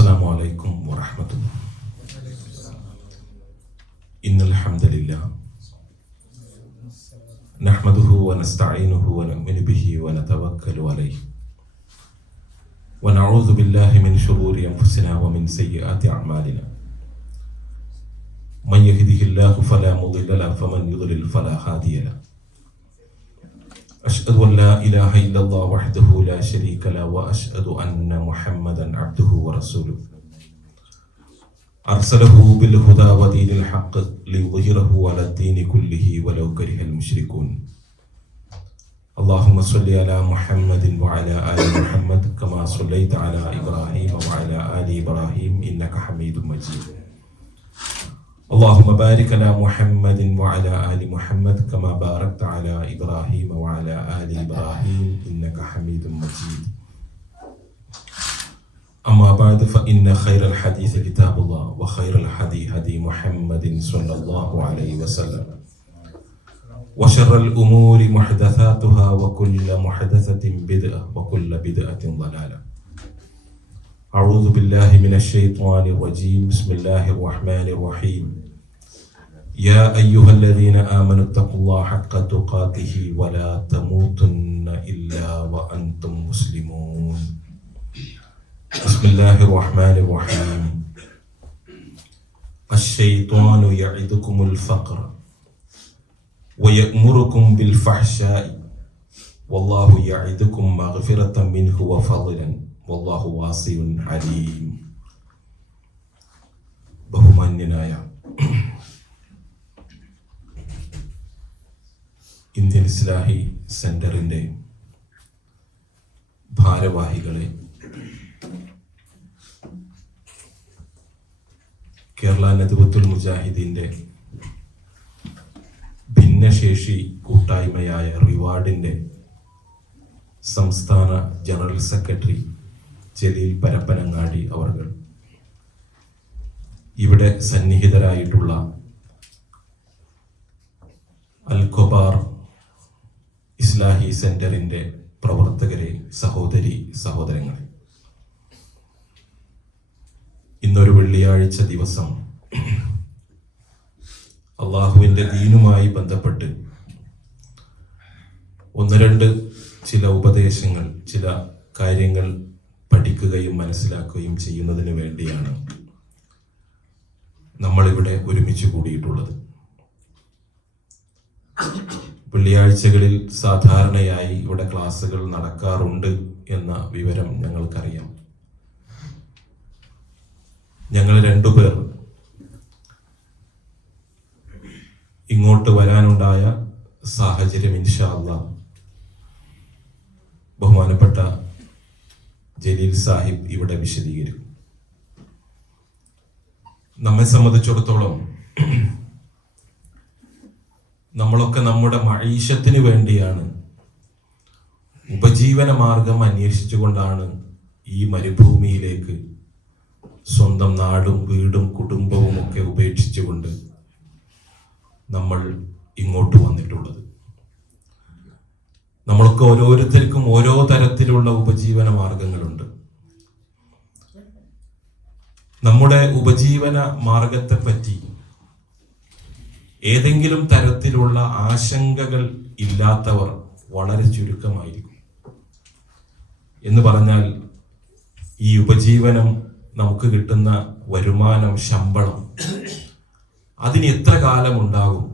السلام عليكم ورحمة الله. إن الحمد لله نحمده ونستعينه ونؤمن به ونتوكل عليه ونعوذ بالله من شرور أنفسنا ومن سيئات أعمالنا. من يهده الله فلا مضل له ومن يضلل فلا هادي له. أشهد أن لا إله إلا الله وحده لا شريك له وأشهد أن محمدا عبده ورسوله أرسله بالهدى ودين الحق ليظهره على الدين كله ولو كره المشركون. اللهم صل على محمد وعلى آل محمد كما صليت على إبراهيم وعلى آل إبراهيم إنك حميد مجيد. اللهم بارك على محمد وعلى آل محمد كما باركت على إبراهيم وعلى آل إبراهيم إنك حميد مجيد. أما بعد فإن خير الحديث كتاب الله وخير الهدي هدي محمد صلى الله عليه وسلم وشر الأمور محدثاتها وكل محدثة بدعة وكل بدعة ضلالة. أعوذ بالله من الشيطان الرجيم. بسم الله الرحمن الرحيم. يا أيها الذين آمنوا اتقوا الله حق تقاته ولا تموتن إلا وأنتم مسلمون. بسم الله الرحمن الرحيم. الشيطان يعدكم الفقر ويأمركم بالفحشاء والله يعدكم مغفرة منه وفضلا والله واسع عليم. ബഹുമാന്യനായ ഇന്ത്യൻ ഇസ്ലാഹി സെന്ററിന്റെ ഭാരവാഹികളെ, കേരള നദ്വത്തുൽ മുജാഹിദീന്റെ ഭിന്നശേഷി കൂട്ടായ്മയായ റിവാർഡിന്റെ സംസ്ഥാന ജനറൽ സെക്രട്ടറി ജലീൽ പരപ്പനങ്ങാടി അവർകൾ, ഇവിടെ സന്നിഹിതരായിട്ടുള്ള അൽ ഖുബാർ ഇസ്ലാഹി സെന്ററിന്റെ പ്രവർത്തകരെ, സഹോദരി സഹോദരങ്ങളെ, ഇന്നൊരു വെള്ളിയാഴ്ച ദിവസം അള്ളാഹുവിൻ്റെ ദീനുമായി ബന്ധപ്പെട്ട് ഒന്ന് രണ്ട് ചില ഉപദേശങ്ങൾ, ചില കാര്യങ്ങൾ പഠിക്കുകയും മനസ്സിലാക്കുകയും ചെയ്യുന്നതിന് വേണ്ടിയാണ് നമ്മളിവിടെ ഒരുമിച്ച് കൂടിയിട്ടുള്ളത്. വെള്ളിയാഴ്ചകളിൽ സാധാരണയായി ഇവിടെ ക്ലാസ്സുകൾ നടക്കാറുണ്ട് എന്ന വിവരം ഞങ്ങൾക്കറിയാം. ഞങ്ങൾ രണ്ടുപേർ ഇങ്ങോട്ട് വരാനുണ്ടായ സാഹചര്യം ഇൻഷാ അല്ലാഹ് ബഹുമാനപ്പെട്ട ജലീൽ സാഹിബ് ഇവിടെ വിശദീകരിക്കും. നമ്മെ സംബന്ധിച്ചിടത്തോളം നമ്മളൊക്കെ നമ്മുടെ മഈശത്തിന് വേണ്ടിയാണ്, ഉപജീവന മാർഗം അന്വേഷിച്ചുകൊണ്ടാണ് ഈ മരുഭൂമിയിലേക്ക് സ്വന്തം നാടും വീടും കുടുംബവും ഒക്കെ ഉപേക്ഷിച്ചുകൊണ്ട് നമ്മൾ ഇങ്ങോട്ട് വന്നിട്ടുള്ളത്. നമ്മൾക്ക് ഓരോരുത്തർക്കും ഓരോ തരത്തിലുള്ള ഉപജീവന മാർഗങ്ങളുണ്ട്. നമ്മുടെ ഉപജീവന മാർഗത്തെ പറ്റി ഏതെങ്കിലും തരത്തിലുള്ള ആശങ്കകൾ ഇല്ലാത്തവർ വളരെ ചുരുക്കമായിരിക്കും. എന്ന് പറഞ്ഞാൽ ഈ ഉപജീവനം, നമുക്ക് കിട്ടുന്ന വരുമാനം, ശമ്പളം, അതിന് എത്ര കാലം ഉണ്ടാകും,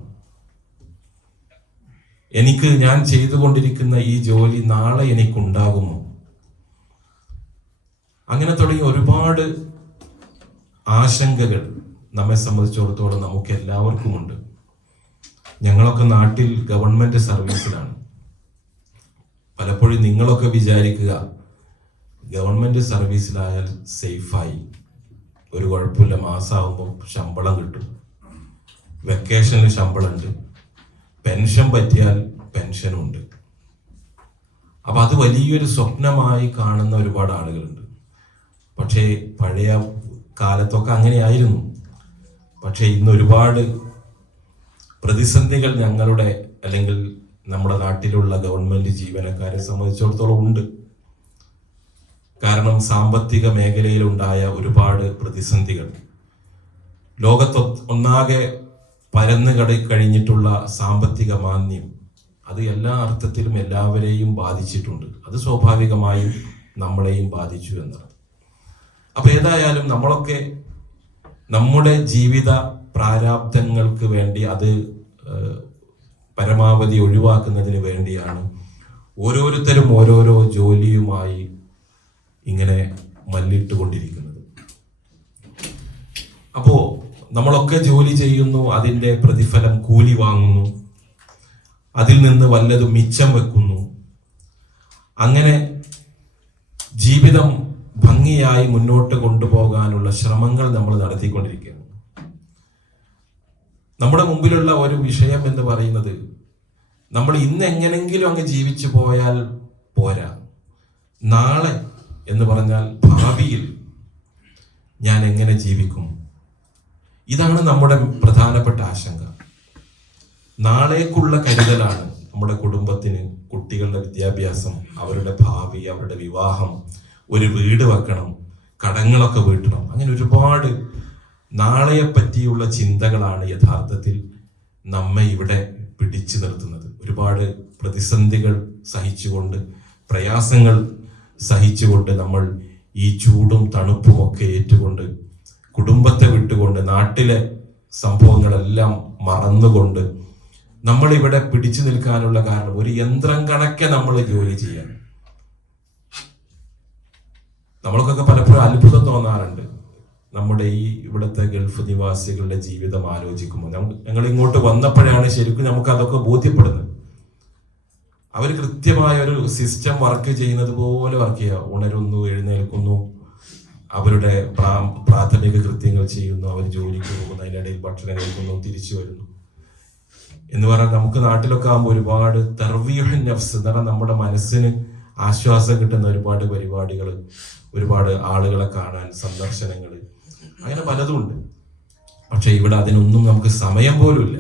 ഞാൻ ചെയ്തുകൊണ്ടിരിക്കുന്ന ഈ ജോലി നാളെ എനിക്കുണ്ടാകുമോ, അങ്ങനെ തുടങ്ങി ഒരുപാട് ആശങ്കകൾ നമ്മെ സംബന്ധിച്ചിടത്തോളം നമുക്ക് എല്ലാവർക്കുമുണ്ട്. ഞങ്ങളൊക്കെ നാട്ടിൽ ഗവൺമെന്റ് സർവീസിലാണ്. പലപ്പോഴും നിങ്ങളൊക്കെ വിചാരിക്കുക, ഗവൺമെന്റ് സർവീസിലായാൽ സേഫായി, ഒരു കുഴപ്പമില്ല, മാസമാകുമ്പോൾ ശമ്പളം കിട്ടും, വെക്കേഷനിൽ ശമ്പളമുണ്ട്, പെൻഷൻ പറ്റിയാൽ പെൻഷനുണ്ട്. അപ്പൊ അത് വലിയൊരു സ്വപ്നമായി കാണുന്ന ഒരുപാട് ആളുകളുണ്ട്. പക്ഷേ പഴയ കാലത്തൊക്കെ അങ്ങനെയായിരുന്നു. പക്ഷേ ഇന്ന് ഒരുപാട് പ്രതിസന്ധികൾ ഞങ്ങളുടെ അല്ലെങ്കിൽ നമ്മുടെ നാട്ടിലുള്ള ഗവൺമെന്റ് ജീവനക്കാരെ സംബന്ധിച്ചിടത്തോളം ഉണ്ട്. കാരണം സാമ്പത്തിക മേഖലയിലുണ്ടായ ഒരുപാട് പ്രതിസന്ധികൾ, ലോകത്ത് ഒന്നാകെ പരന്നു കഴിഞ്ഞിട്ടുള്ള സാമ്പത്തിക മാന്ദ്യം, അത് എല്ലാ അർത്ഥത്തിലും എല്ലാവരെയും ബാധിച്ചിട്ടുണ്ട്. അത് സ്വാഭാവികമായും നമ്മളെയും ബാധിച്ചു എന്നതാണ്. അപ്പൊ ഏതായാലും നമ്മളൊക്കെ നമ്മുടെ ജീവിത പ്രാരാബ്ദങ്ങൾക്ക് വേണ്ടി, അത് പരമാവധി ഒഴിവാക്കുന്നതിന് വേണ്ടിയാണ് ഓരോരുത്തരും ഓരോരോ ജോലിയുമായി ഇങ്ങനെ മല്ലിട്ടുകൊണ്ടിരിക്കുന്നത്. അപ്പോ നമ്മളൊക്കെ ജോലി ചെയ്യുന്നു, അതിൻ്റെ പ്രതിഫലം കൂലി വാങ്ങുന്നു, അതിൽ നിന്ന് വല്ലതും മിച്ചം വെക്കുന്നു. അങ്ങനെ ജീവിതം ഭംഗിയായി മുന്നോട്ട് കൊണ്ടുപോകാനുള്ള ശ്രമങ്ങൾ നമ്മൾ നടത്തിക്കൊണ്ടിരിക്കുകയാണ്. നമ്മുടെ മുമ്പിലുള്ള ഒരു വിഷയം എന്ന് പറയുന്നത്, നമ്മൾ ഇന്ന് എങ്ങനെങ്കിലും അങ്ങ് ജീവിച്ചു പോയാൽ പോരാ, നാളെ എന്ന് പറഞ്ഞാൽ ഭാവിയിൽ ഞാൻ എങ്ങനെ ജീവിക്കും? ഇതാണ് നമ്മുടെ പ്രധാനപ്പെട്ട ആശങ്ക. നാളേക്കുള്ള കരുതലാണ് നമ്മുടെ കുടുംബത്തിന്, കുട്ടികളുടെ വിദ്യാഭ്യാസം, അവരുടെ ഭാവി, അവരുടെ വിവാഹം, ഒരു വീട് വെക്കണം, കടങ്ങളൊക്കെ വീട്ടണം. അങ്ങനെ ഒരുപാട് നാളെയെ പറ്റിയുള്ള ചിന്തകളാണ് യഥാർത്ഥത്തിൽ നമ്മെ ഇവിടെ പിടിച്ചു നിർത്തുന്നത്. ഒരുപാട് പ്രതിസന്ധികൾ സഹിച്ചുകൊണ്ട്, പ്രയാസങ്ങൾ സഹിച്ചുകൊണ്ട്, നമ്മൾ ഈ ചൂടും തണുപ്പും ഒക്കെ ഏറ്റുകൊണ്ട്, കുടുംബത്തെ വിട്ടുകൊണ്ട്, നാട്ടിലെ സംഭവങ്ങളെല്ലാം മറന്നുകൊണ്ട് നമ്മൾ ഇവിടെ പിടിച്ചു നിൽക്കാനുള്ള കാരണം, ഒരു യന്ത്രം കണക്കെ നമ്മൾ ജോലി ചെയ്യാൻ. നമ്മൾക്കൊക്കെ പലപ്പോഴും അത്ഭുതം തോന്നാറുണ്ട് നമ്മുടെ ഈ ഇവിടുത്തെ ഗൾഫ് നിവാസികളുടെ ജീവിതം ആലോചിക്കുമ്പോൾ. ഞങ്ങൾ ഇങ്ങോട്ട് വന്നപ്പോഴാണ് ശരിക്കും നമുക്ക് അതൊക്കെ ബോധ്യപ്പെടുന്നത്. അവർ കൃത്യമായ ഒരു സിസ്റ്റം വർക്ക് ചെയ്യുന്നത് പോലെ വർക്ക് ചെയ്യുക. ഉണരുന്നു, എഴുന്നേൽക്കുന്നു, അവരുടെ പ്രാഥമിക കൃത്യങ്ങൾ ചെയ്യുന്നു, അവർ ജോലിക്ക് പോകുന്നു, അതിനിടയിൽ ഭക്ഷണം കഴിക്കുന്നു, തിരിച്ചു വരുന്നു എന്ന് പറഞ്ഞാൽ, നമുക്ക് നാട്ടിലൊക്കെ ആകുമ്പോൾ ഒരുപാട് തർവീഹുൻ നഫ്സ് എന്ന് പറഞ്ഞാൽ നമ്മുടെ മനസ്സിന് ആശ്വാസം കിട്ടുന്ന ഒരുപാട് പരിപാടികൾ, ഒരുപാട് ആളുകളെ കാണാൻ, സന്ദർശനങ്ങൾ, അങ്ങനെ പലതും ഉണ്ട്. പക്ഷെ ഇവിടെ അതിനൊന്നും നമുക്ക് സമയം പോലും ഇല്ല.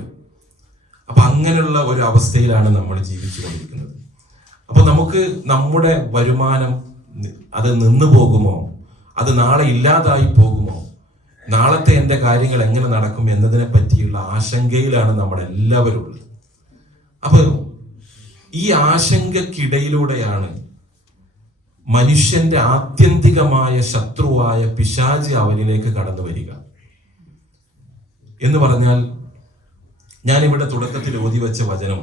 അപ്പൊ അങ്ങനെയുള്ള ഒരു അവസ്ഥയിലാണ് നമ്മൾ ജീവിച്ചു കൊണ്ടിരിക്കുന്നത്. അപ്പൊ നമുക്ക് നമ്മുടെ വരുമാനം അത് നിന്നു പോകുമോ, അത് നാളെ ഇല്ലാതായി പോകുമോ, നാളത്തെ എൻ്റെ കാര്യങ്ങൾ എങ്ങനെ നടക്കും എന്നതിനെ പറ്റിയുള്ള ആശങ്കയിലാണ് നമ്മളെല്ലാവരും ഉള്ളത്. അപ്പൊ ഈ ആശങ്കക്കിടയിലൂടെയാണ് മനുഷ്യന്റെ ആത്യന്തികമായ ശത്രുവായ പിശാച് അവനിലേക്ക് കടന്നു വരിക. എന്ന് പറഞ്ഞാൽ, ഞാനിവിടെ തുടക്കത്തിൽ ഓതി വെച്ച വചനം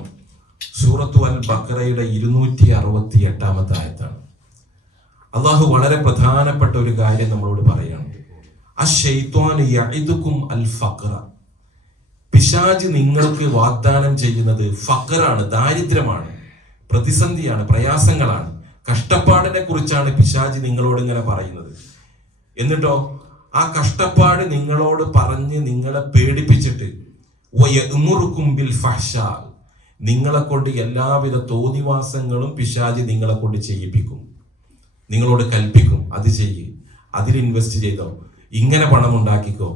സൂറത്തു അൽ ബഖറയുടെ 268 ആയത്താണ്. അള്ളാഹു വളരെ പ്രധാനപ്പെട്ട ഒരു കാര്യം നമ്മളോട് പറയാണ്. അശ്ശൈത്വാനു യഇദുകും അൽ ഫഖറ. പിശാച് നിങ്ങൾക്ക് വാഗ്ദാനം ചെയ്യുന്നത് ഫഖറാണ്, ദാരിദ്ര്യമാണ്, പ്രതിസന്ധിയാണ്, പ്രയാസങ്ങളാണ്, കഷ്ടപ്പാടിനെ കുറിച്ചാണ് പിശാച് നിങ്ങളോട് ഇങ്ങനെ പറയുന്നത്. എന്നിട്ടോ ആ കഷ്ടപ്പാട് നിങ്ങളോട് പറഞ്ഞ് നിങ്ങളെ പേടിപ്പിച്ചിട്ട് വയഅ്മുറുകും ബിൽ ഫഹ്ശാ, നിങ്ങളെ കൊണ്ട് എല്ലാവിധ തോന്നിവാസങ്ങളും പിശാച് നിങ്ങളെ കൊണ്ട് ചെയ്യിപ്പിക്കും. നിങ്ങളോട് കൽപ്പിക്കും, അത് ചെയ്യ്, അതിൽ ഇൻവെസ്റ്റ് ചെയ്തോ, ഇങ്ങനെ പണം ഉണ്ടാക്കിക്കോ,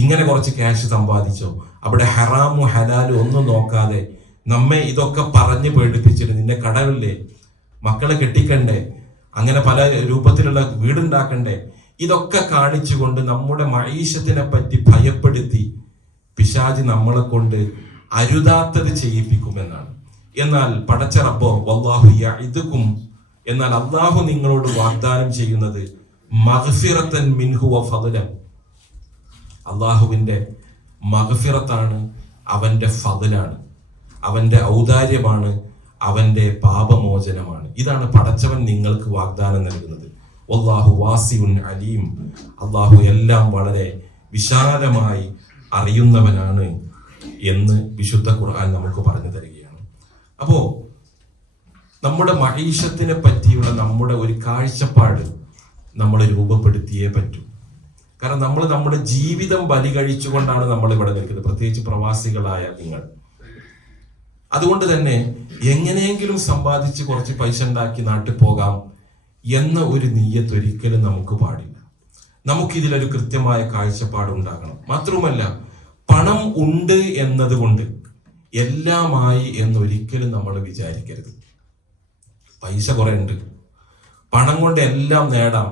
ഇങ്ങനെ കുറച്ച് ക്യാഷ് സമ്പാദിച്ചോ. അവിടെ ഹറാമും ഹലാലും ഒന്നും നോക്കാതെ നമ്മെ ഇതൊക്കെ പറഞ്ഞ് പേടിപ്പിച്ചിട്ട്, നിന്നെ കടവില്ലേ, മക്കളെ കെട്ടിക്കണ്ടേ, അങ്ങനെ പല രൂപത്തിലുള്ള വീടുണ്ടാക്കണ്ടേ, ഇതൊക്കെ കാണിച്ചുകൊണ്ട് നമ്മുടെ മഈശത്തിനെ പറ്റി ഭയപ്പെടുത്തി പിശാച് നമ്മളെ കൊണ്ട് അരുതാത്തത് ചെയ്യിപ്പിക്കുമെന്നാണ്. എന്നാൽ പടച്ച റബ്ബോ വല്ലാഹു യഇദുകും, എന്നാൽ അല്ലാഹു നിങ്ങളോട് വാഗ്ദാനം ചെയ്യുന്നത് മഗ്ഫിറത്തൻ മിൻഹു വ ഫദ്ലൻ, അല്ലാഹുവിന്റെ മഗ്ഫിറത്താണ്, അവന്റെ ഫദ്ലാണ്, അവന്റെ ഔദാര്യമാണ്, അവന്റെ പാപമോചനമാണ്. ഇതാണ് പടച്ചവൻ നിങ്ങൾക്ക് വാഗ്ദാനം നൽകുന്നത്. വല്ലാഹു വാസിഉൻ അലീം, അല്ലാഹു എല്ലാം വളരെ വിശാലമായി അറിയുന്നവനാണ് എന്ന് വിശുദ്ധ ഖുർആൻ നമുക്ക് പറഞ്ഞു തരികയാണ്. അപ്പോ നമ്മുടെ മഈശത്തിനെ പറ്റിയുള്ള നമ്മുടെ ഒരു കാഴ്ചപ്പാട് നമ്മൾ രൂപപ്പെടുത്തിയേ പറ്റൂ. കാരണം നമ്മൾ നമ്മുടെ ജീവിതം ബലി കഴിച്ചുകൊണ്ടാണ് നമ്മൾ ഇവിടെ നിൽക്കുന്നത്, പ്രത്യേകിച്ച് പ്രവാസികളായ നിങ്ങൾ. അതുകൊണ്ട് തന്നെ എങ്ങനെയെങ്കിലും സമ്പാദിച്ച് കുറച്ച് പൈസ ഉണ്ടാക്കി നാട്ടിൽ പോകാം എന്ന ഒരു നിയ്യത്ത് ഒരിക്കലും നമുക്ക് പാടില്ല. നമുക്കിതിലൊരു കൃത്യമായ കാഴ്ചപ്പാട് ഉണ്ടാകണം. മാത്രവുമല്ല, പണം ഉണ്ട് എന്നതുകൊണ്ട് എല്ലാമായി എന്നൊരിക്കലും നമ്മൾ വിചാരിക്കരുത്. പൈസ കുറെ ഉണ്ട്, പണം കൊണ്ട് എല്ലാം നേടാം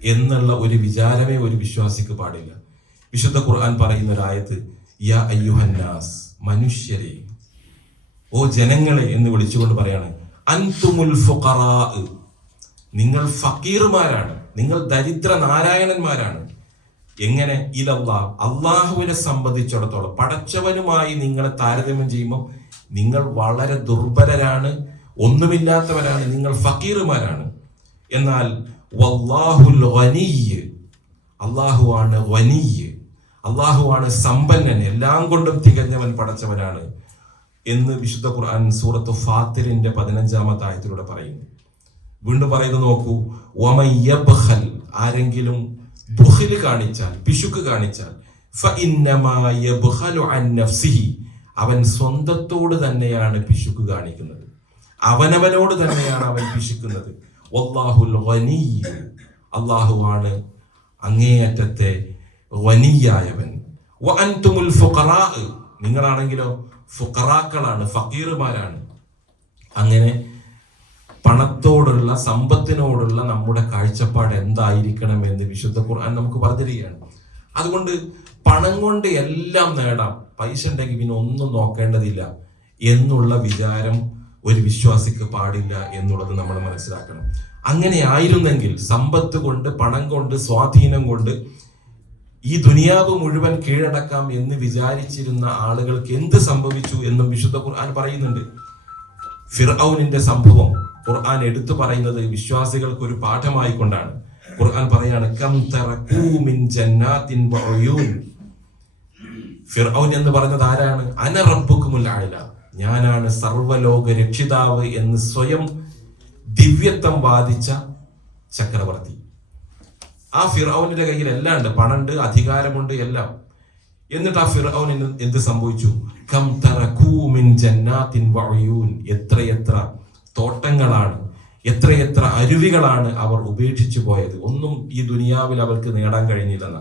എന്നുള്ള ഒരു വിചാരമേ ഒരു വിശ്വാസിക്ക് പാടില്ല. വിശുദ്ധ ഖുർആൻ പറയുന്ന ഒരായത്ത്, യാ അയ്യുഹന്നാസ്, മനുഷ്യരെ, ഓ ജനങ്ങളെ എന്ന് വിളിച്ചുകൊണ്ട് പറയാണ്, അൻതുമുൽ ഫുഖറാ, നിങ്ങൾ ഫക്കീർമാരാണ്, നിങ്ങൾ ദരിദ്ര നാരായണന്മാരാണ്. എങ്ങനെ? ഇലല്ലാഹ്, അള്ളാഹുവിനെ സംബന്ധിച്ചിടത്തോളം പടച്ചവനുമായി നിങ്ങളെ താരതമ്യം ചെയ്യുമ്പോൾ നിങ്ങൾ വളരെ ദുർബലരാണ്, ഒന്നുമില്ലാത്തവരാണ്, നിങ്ങൾ ഫക്കീർമാരാണ്. എന്നാൽ വല്ലാഹുൽ ഗനിയ്യ്, അള്ളാഹുവാണ് ഗനിയ്യ്, അള്ളാഹുവാണ് സമ്പന്നൻ, എല്ലാം കൊണ്ടും തികഞ്ഞവൻ പടച്ചവനാണ് എന്ന് വിശുദ്ധ ഖുർആൻ സൂറത്ത് ഫാത്തിറിന്റെ 15-ാമത്തെ ആയത്തിലൂടെ പറയുന്നു. വീണ്ടും പറയുന്നത് നോക്കൂ, വമൻ യബ്ഖൽ, ആരെങ്കിലും ബുഖ്ല് കാണിച്ചാൽ, പിശുക്ക് കാണിച്ചാൽ, ഫഇന്നമാ യബ്ഖലു അൻ നഫ്സിഹി, അവൻ സ്വന്തത്തോട് തന്നെയാണ് പിശുക്ക് കാണിക്കുന്നത്, അവനവനോട് തന്നെയാണ് അവൻ പിശുക്കുന്നത്. വല്ലാഹുൽ ഗനിയ്യ്, അല്ലാഹുവാണ് അങ്ങേയറ്റത്തെ ഗനിയായവൻ. വഅൻതുമുൽ ഫുഖറാ, നിങ്ങളാണെങ്കിലോ ഫുഖറാക്കളാണ്, ഫക്കീറുമാരാണ്. അങ്ങനെ പണത്തോടുള്ള, സമ്പത്തിനോടുള്ള നമ്മുടെ കാഴ്ചപ്പാട് എന്തായിരിക്കണം എന്ന് വിശുദ്ധ ഖുർആൻ നമുക്ക് പറഞ്ഞിരിക്കുകയാണ്. അതുകൊണ്ട് പണം കൊണ്ട് എല്ലാം നേടാം, പൈസ ഉണ്ടെങ്കിൽ പിന്നെ ഒന്നും നോക്കേണ്ടതില്ല എന്നുള്ള വിചാരം ഒരു വിശ്വാസിക്ക് പാടില്ല എന്നുള്ളത് നമ്മൾ മനസ്സിലാക്കണം. അങ്ങനെ ആയിരുന്നെങ്കിൽ സമ്പത്ത് കൊണ്ട്, പണം കൊണ്ട്, സ്വാധീനം കൊണ്ട് ഈ ദുനിയാവ് മുഴുവൻ കീഴടക്കാം എന്ന് വിചാരിച്ചിരുന്ന ആളുകൾക്ക് എന്ത് സംഭവിച്ചു എന്നും വിശുദ്ധ ഖുർആൻ പറയുന്നുണ്ട്. ഫിർഔനിന്റെ സംഭവം ഖുർആൻ എടുത്തു പറയുന്നത് വിശ്വാസികൾക്ക് ഒരു പാഠമായി കൊണ്ടാണ്. ഖുർആൻ പറയാണ്, കം തറകൂ മിൻ ജന്നാത്തിൻ വഉയൂൻ. ഫിർഔൻ എന്ന് പറഞ്ഞത് ആരാണ്? അന റബ്ബുക്കുമുൽ അഅല, ഞാനാണ് സർവ്വലോക രക്ഷിതാവ് എന്ന് സ്വയം ദിവ്യത്വം വാദിച്ച ചക്രവർത്തി. ആ ഫിർഔനിന്റെ കയ്യിൽ എല്ലാം ഉണ്ട്, പണമുണ്ട്, അധികാരമുണ്ട്, എല്ലാം. എന്നിട്ട് ആ ഫിർഔനിന് എന്ത് സംഭവിച്ചു? കം തറകൂ മിൻ ജന്നാത്തിൻ വഉയൂൻ, എത്രയെത്ര തോട്ടങ്ങളാണ്, എത്രയെത്ര അരുവികളാണ് അവർ ഉപേക്ഷിച്ചു പോയത്. ഒന്നും ഈ ദുനിയാവിൽ അവർക്ക് നേടാൻ കഴിഞ്ഞില്ലെന്ന.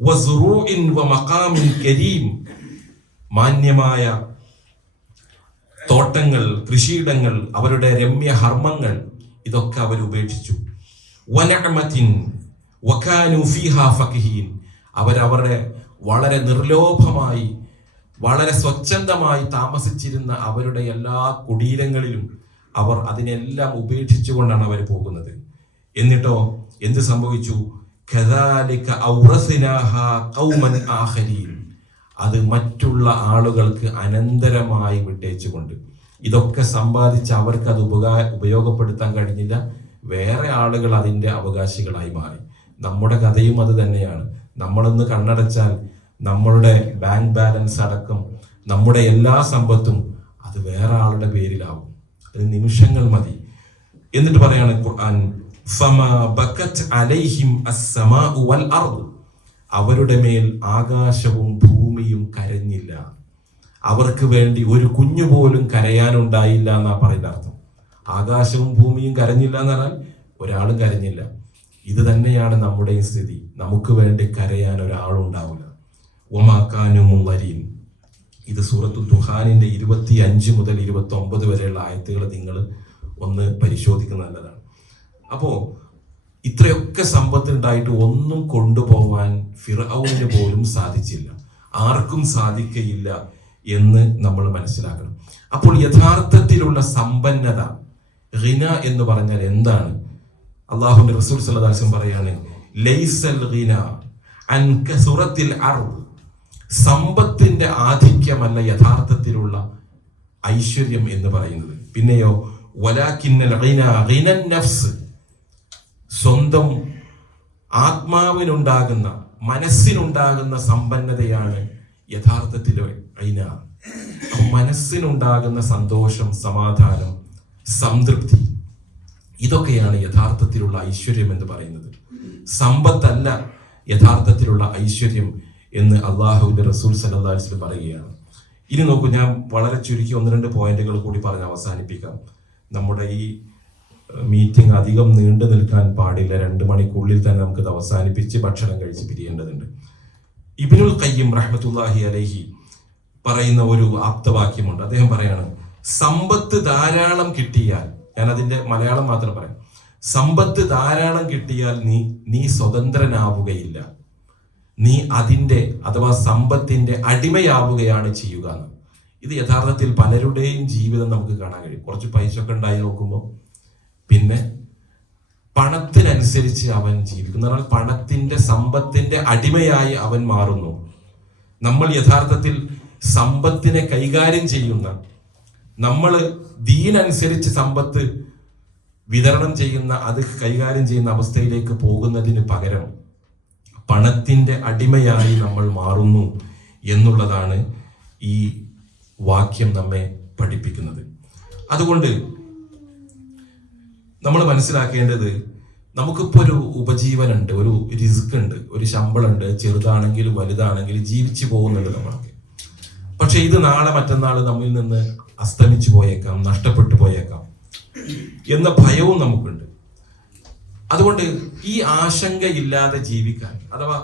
വസുറൂഇൻ വമഖാമിൻ കരീം, മാന്യമായ തോട്ടങ്ങൾ, കൃഷിയിടങ്ങൾ, അവരുടെ രമ്യ ഹർമ്മങ്ങൾ, ഇതൊക്കെ അവർ ഉപേക്ഷിച്ചു. വനഅമതിൻ വകാനു ഫീഹാ ഫഖീൻ, അവരവരുടെ വളരെ നിർലോഭമായി, വളരെ സ്വച്ഛന്തമായി താമസിച്ചിരുന്ന അവരുടെ എല്ലാ കുടീരങ്ങളിലും അവർ അതിനെല്ലാം ഉപേക്ഷിച്ചുകൊണ്ടാണ് അവർ പോകുന്നത്. എന്നിട്ടോ എന്ത് സംഭവിച്ചു? കദാലിക ഔറസ്നാഹാ ഖൗമൻ ആഖരീൻ, അത് മറ്റുള്ള ആളുകൾക്ക് അനന്തരമായി വിട്ടേച്ചുകൊണ്ട്. ഇതൊക്കെ സമ്പാദിച്ച് അവർക്ക് അത് ഉപയോഗപ്പെടുത്താൻ കഴിഞ്ഞില്ല, വേറെ ആളുകൾ അതിൻ്റെ അവകാശികളായി മാറി. നമ്മുടെ കഥയും അത് തന്നെയാണ്. നമ്മളൊന്ന് കണ്ണടച്ചാൽ നമ്മളുടെ ബാങ്ക് ബാലൻസ് അടക്കം നമ്മുടെ എല്ലാ സമ്പത്തും അത് വേറെ ആളുടെ പേരിലാവും. അത് നിമിഷങ്ങൾ മതി. എന്നിട്ട് പറയാണ് ഖുർആൻ, ഫമാ ബകത് അലൈഹിം അസ്സമാഉ വൽ അർദ്, അവരുടെ മേൽ ആകാശവും ഭൂമിയും കരഞ്ഞില്ല. അവർക്ക് വേണ്ടി ഒരു കുഞ്ഞു പോലും കരയാനുണ്ടായില്ല എന്നാ പറയുന്ന അർത്ഥം. ആകാശവും ഭൂമിയും കരഞ്ഞില്ല എന്ന് പറഞ്ഞാൽ ഒരാളും കരഞ്ഞില്ല. ഇത് തന്നെയാണ് നമ്മുടെയും സ്ഥിതി. നമുക്ക് വേണ്ടി കരയാൻ ഒരാളുണ്ടാവില്ല. ഒമാക്കാനും മുള്ളരീൻ, ഇത് സൂറത്തു ദുഹാനിന്റെ 25 മുതൽ 29 വരെയുള്ള ആയത്തുകൾ നിങ്ങൾ ഒന്ന് പരിശോധിക്കുന്നത് നല്ലതാണ്. അപ്പോ ഇത്രയൊക്കെ സമ്പത്തുണ്ടായിട്ട് ഒന്നും കൊണ്ടുപോകാൻ ഫിർഔനിന് പോലും സാധിച്ചില്ല, ആർക്കും സാധിക്കയില്ല എന്ന് നമ്മൾ മനസ്സിലാക്കണം. അപ്പോൾ യഥാർത്ഥത്തിലുള്ള സമ്പന്നത, ഗിന എന്ന് പറഞ്ഞാൽ എന്താണ്? അല്ലാഹുവിന്റെ റസൂൽ സല്ലല്ലാഹു അലൈഹി വസല്ലം പറയാണ്, ലൈസൽ ഗിന അൻ കസുറത്തിൽ അർദ്, സമ്പത്തിന്റെ ആധിക്യമല്ല യഥാർത്ഥത്തിലുള്ള ഐശ്വര്യം എന്ന് പറയുന്നത്. പിന്നെയോ വലാകിന്നൽ ഗിന ഗിനൻ നഫ്സ്, സ്വന്തം ആത്മാവിനുണ്ടാകുന്ന, മനസ്സിനുണ്ടാകുന്ന സമ്പന്നതയാണ് യഥാർത്ഥത്തിലെ ഗിന. മനസ്സിനുണ്ടാകുന്ന സന്തോഷം, സമാധാനം, സംതൃപ്തി, ഇതൊക്കെയാണ് യഥാർത്ഥത്തിലുള്ള ഐശ്വര്യം എന്ന് പറയുന്നത്. സമ്പത്തല്ല യഥാർത്ഥത്തിലുള്ള ഐശ്വര്യം എന്ന് അള്ളാഹുവിന്റെ റസൂൽ സല്ലല്ലാഹു അലൈഹി വസല്ലം പറയുകയാണ്. ഇനി നോക്കൂ, ഞാൻ വളരെ ചുരുക്കി 1-2 പോയിന്റുകൾ കൂടി പറഞ്ഞ് അവസാനിപ്പിക്കാം. നമ്മുടെ ഈ മീറ്റിംഗ് അധികം നീണ്ടു നിൽക്കാൻ പാടില്ല. 2 മണിക്കുള്ളിൽ തന്നെ നമുക്കിത് അവസാനിപ്പിച്ച് ഭക്ഷണം കഴിച്ച് പിരിയേണ്ടതുണ്ട്. ഇബ്നുൽ ഖയ്യിം റഹ്മത്തുള്ളാഹി അലൈഹി പറയുന്ന ഒരു ആപ്തവാക്യമുണ്ട്. അദ്ദേഹം പറയാണ്, സമ്പത്ത് ധാരാളം കിട്ടിയാൽ, ഞാൻ അതിന്റെ മലയാളം മാത്രം പറയാം, സമ്പത്ത് ധാരാളം കിട്ടിയാൽ നീ സ്വതന്ത്രനാവുകയില്ല, നീ അതിൻ്റെ അഥവാ സമ്പത്തിന്റെ അടിമയാവുകയാണ് ചെയ്യുക എന്ന്. ഇത് യഥാർത്ഥത്തിൽ പലരുടെയും ജീവിതം നമുക്ക് കാണാൻ കഴിയും. കുറച്ച് പൈസ ഒക്കെ ഉണ്ടായി നോക്കുമ്പോൾ പിന്നെ പണത്തിനനുസരിച്ച് അവൻ ജീവിക്കുന്നു. എന്നാൽ പണത്തിന്റെ സമ്പത്തിന്റെ അടിമയായി അവൻ മാറുന്നു. നമ്മൾ യഥാർത്ഥത്തിൽ സമ്പത്തിനെ കൈകാര്യം ചെയ്യുന്ന, നമ്മൾ ദീനനുസരിച്ച് സമ്പത്ത് വിതരണം ചെയ്യുന്ന, അത് കൈകാര്യം ചെയ്യുന്ന അവസ്ഥയിലേക്ക് പോകുന്നതിന് പകരം പണത്തിന്റെ അടിമയായി നമ്മൾ മാറുന്നു എന്നുള്ളതാണ് ഈ വാക്യം നമ്മെ പഠിപ്പിക്കുന്നത്. അതുകൊണ്ട് നമ്മൾ മനസ്സിലാക്കേണ്ടത്, നമുക്കിപ്പോൾ ഒരു ഉപജീവനുണ്ട്, ഒരു റിസ്ക് ഉണ്ട്, ഒരു ശമ്പളമുണ്ട്, ചെറുതാണെങ്കിലും വലുതാണെങ്കിലും ജീവിച്ചു പോകുന്നുണ്ട് നമ്മളൊക്കെ. പക്ഷെ ഇത് നാളെ മറ്റന്നാൾ നമ്മിൽ നിന്ന് അസ്തമിച്ചു പോയേക്കാം, നഷ്ടപ്പെട്ടു പോയേക്കാം എന്ന ഭയവും നമുക്കുണ്ട്. അതുകൊണ്ട് ഈ ആശങ്കയില്ലാതെ ജീവിക്കാൻ, അഥവാ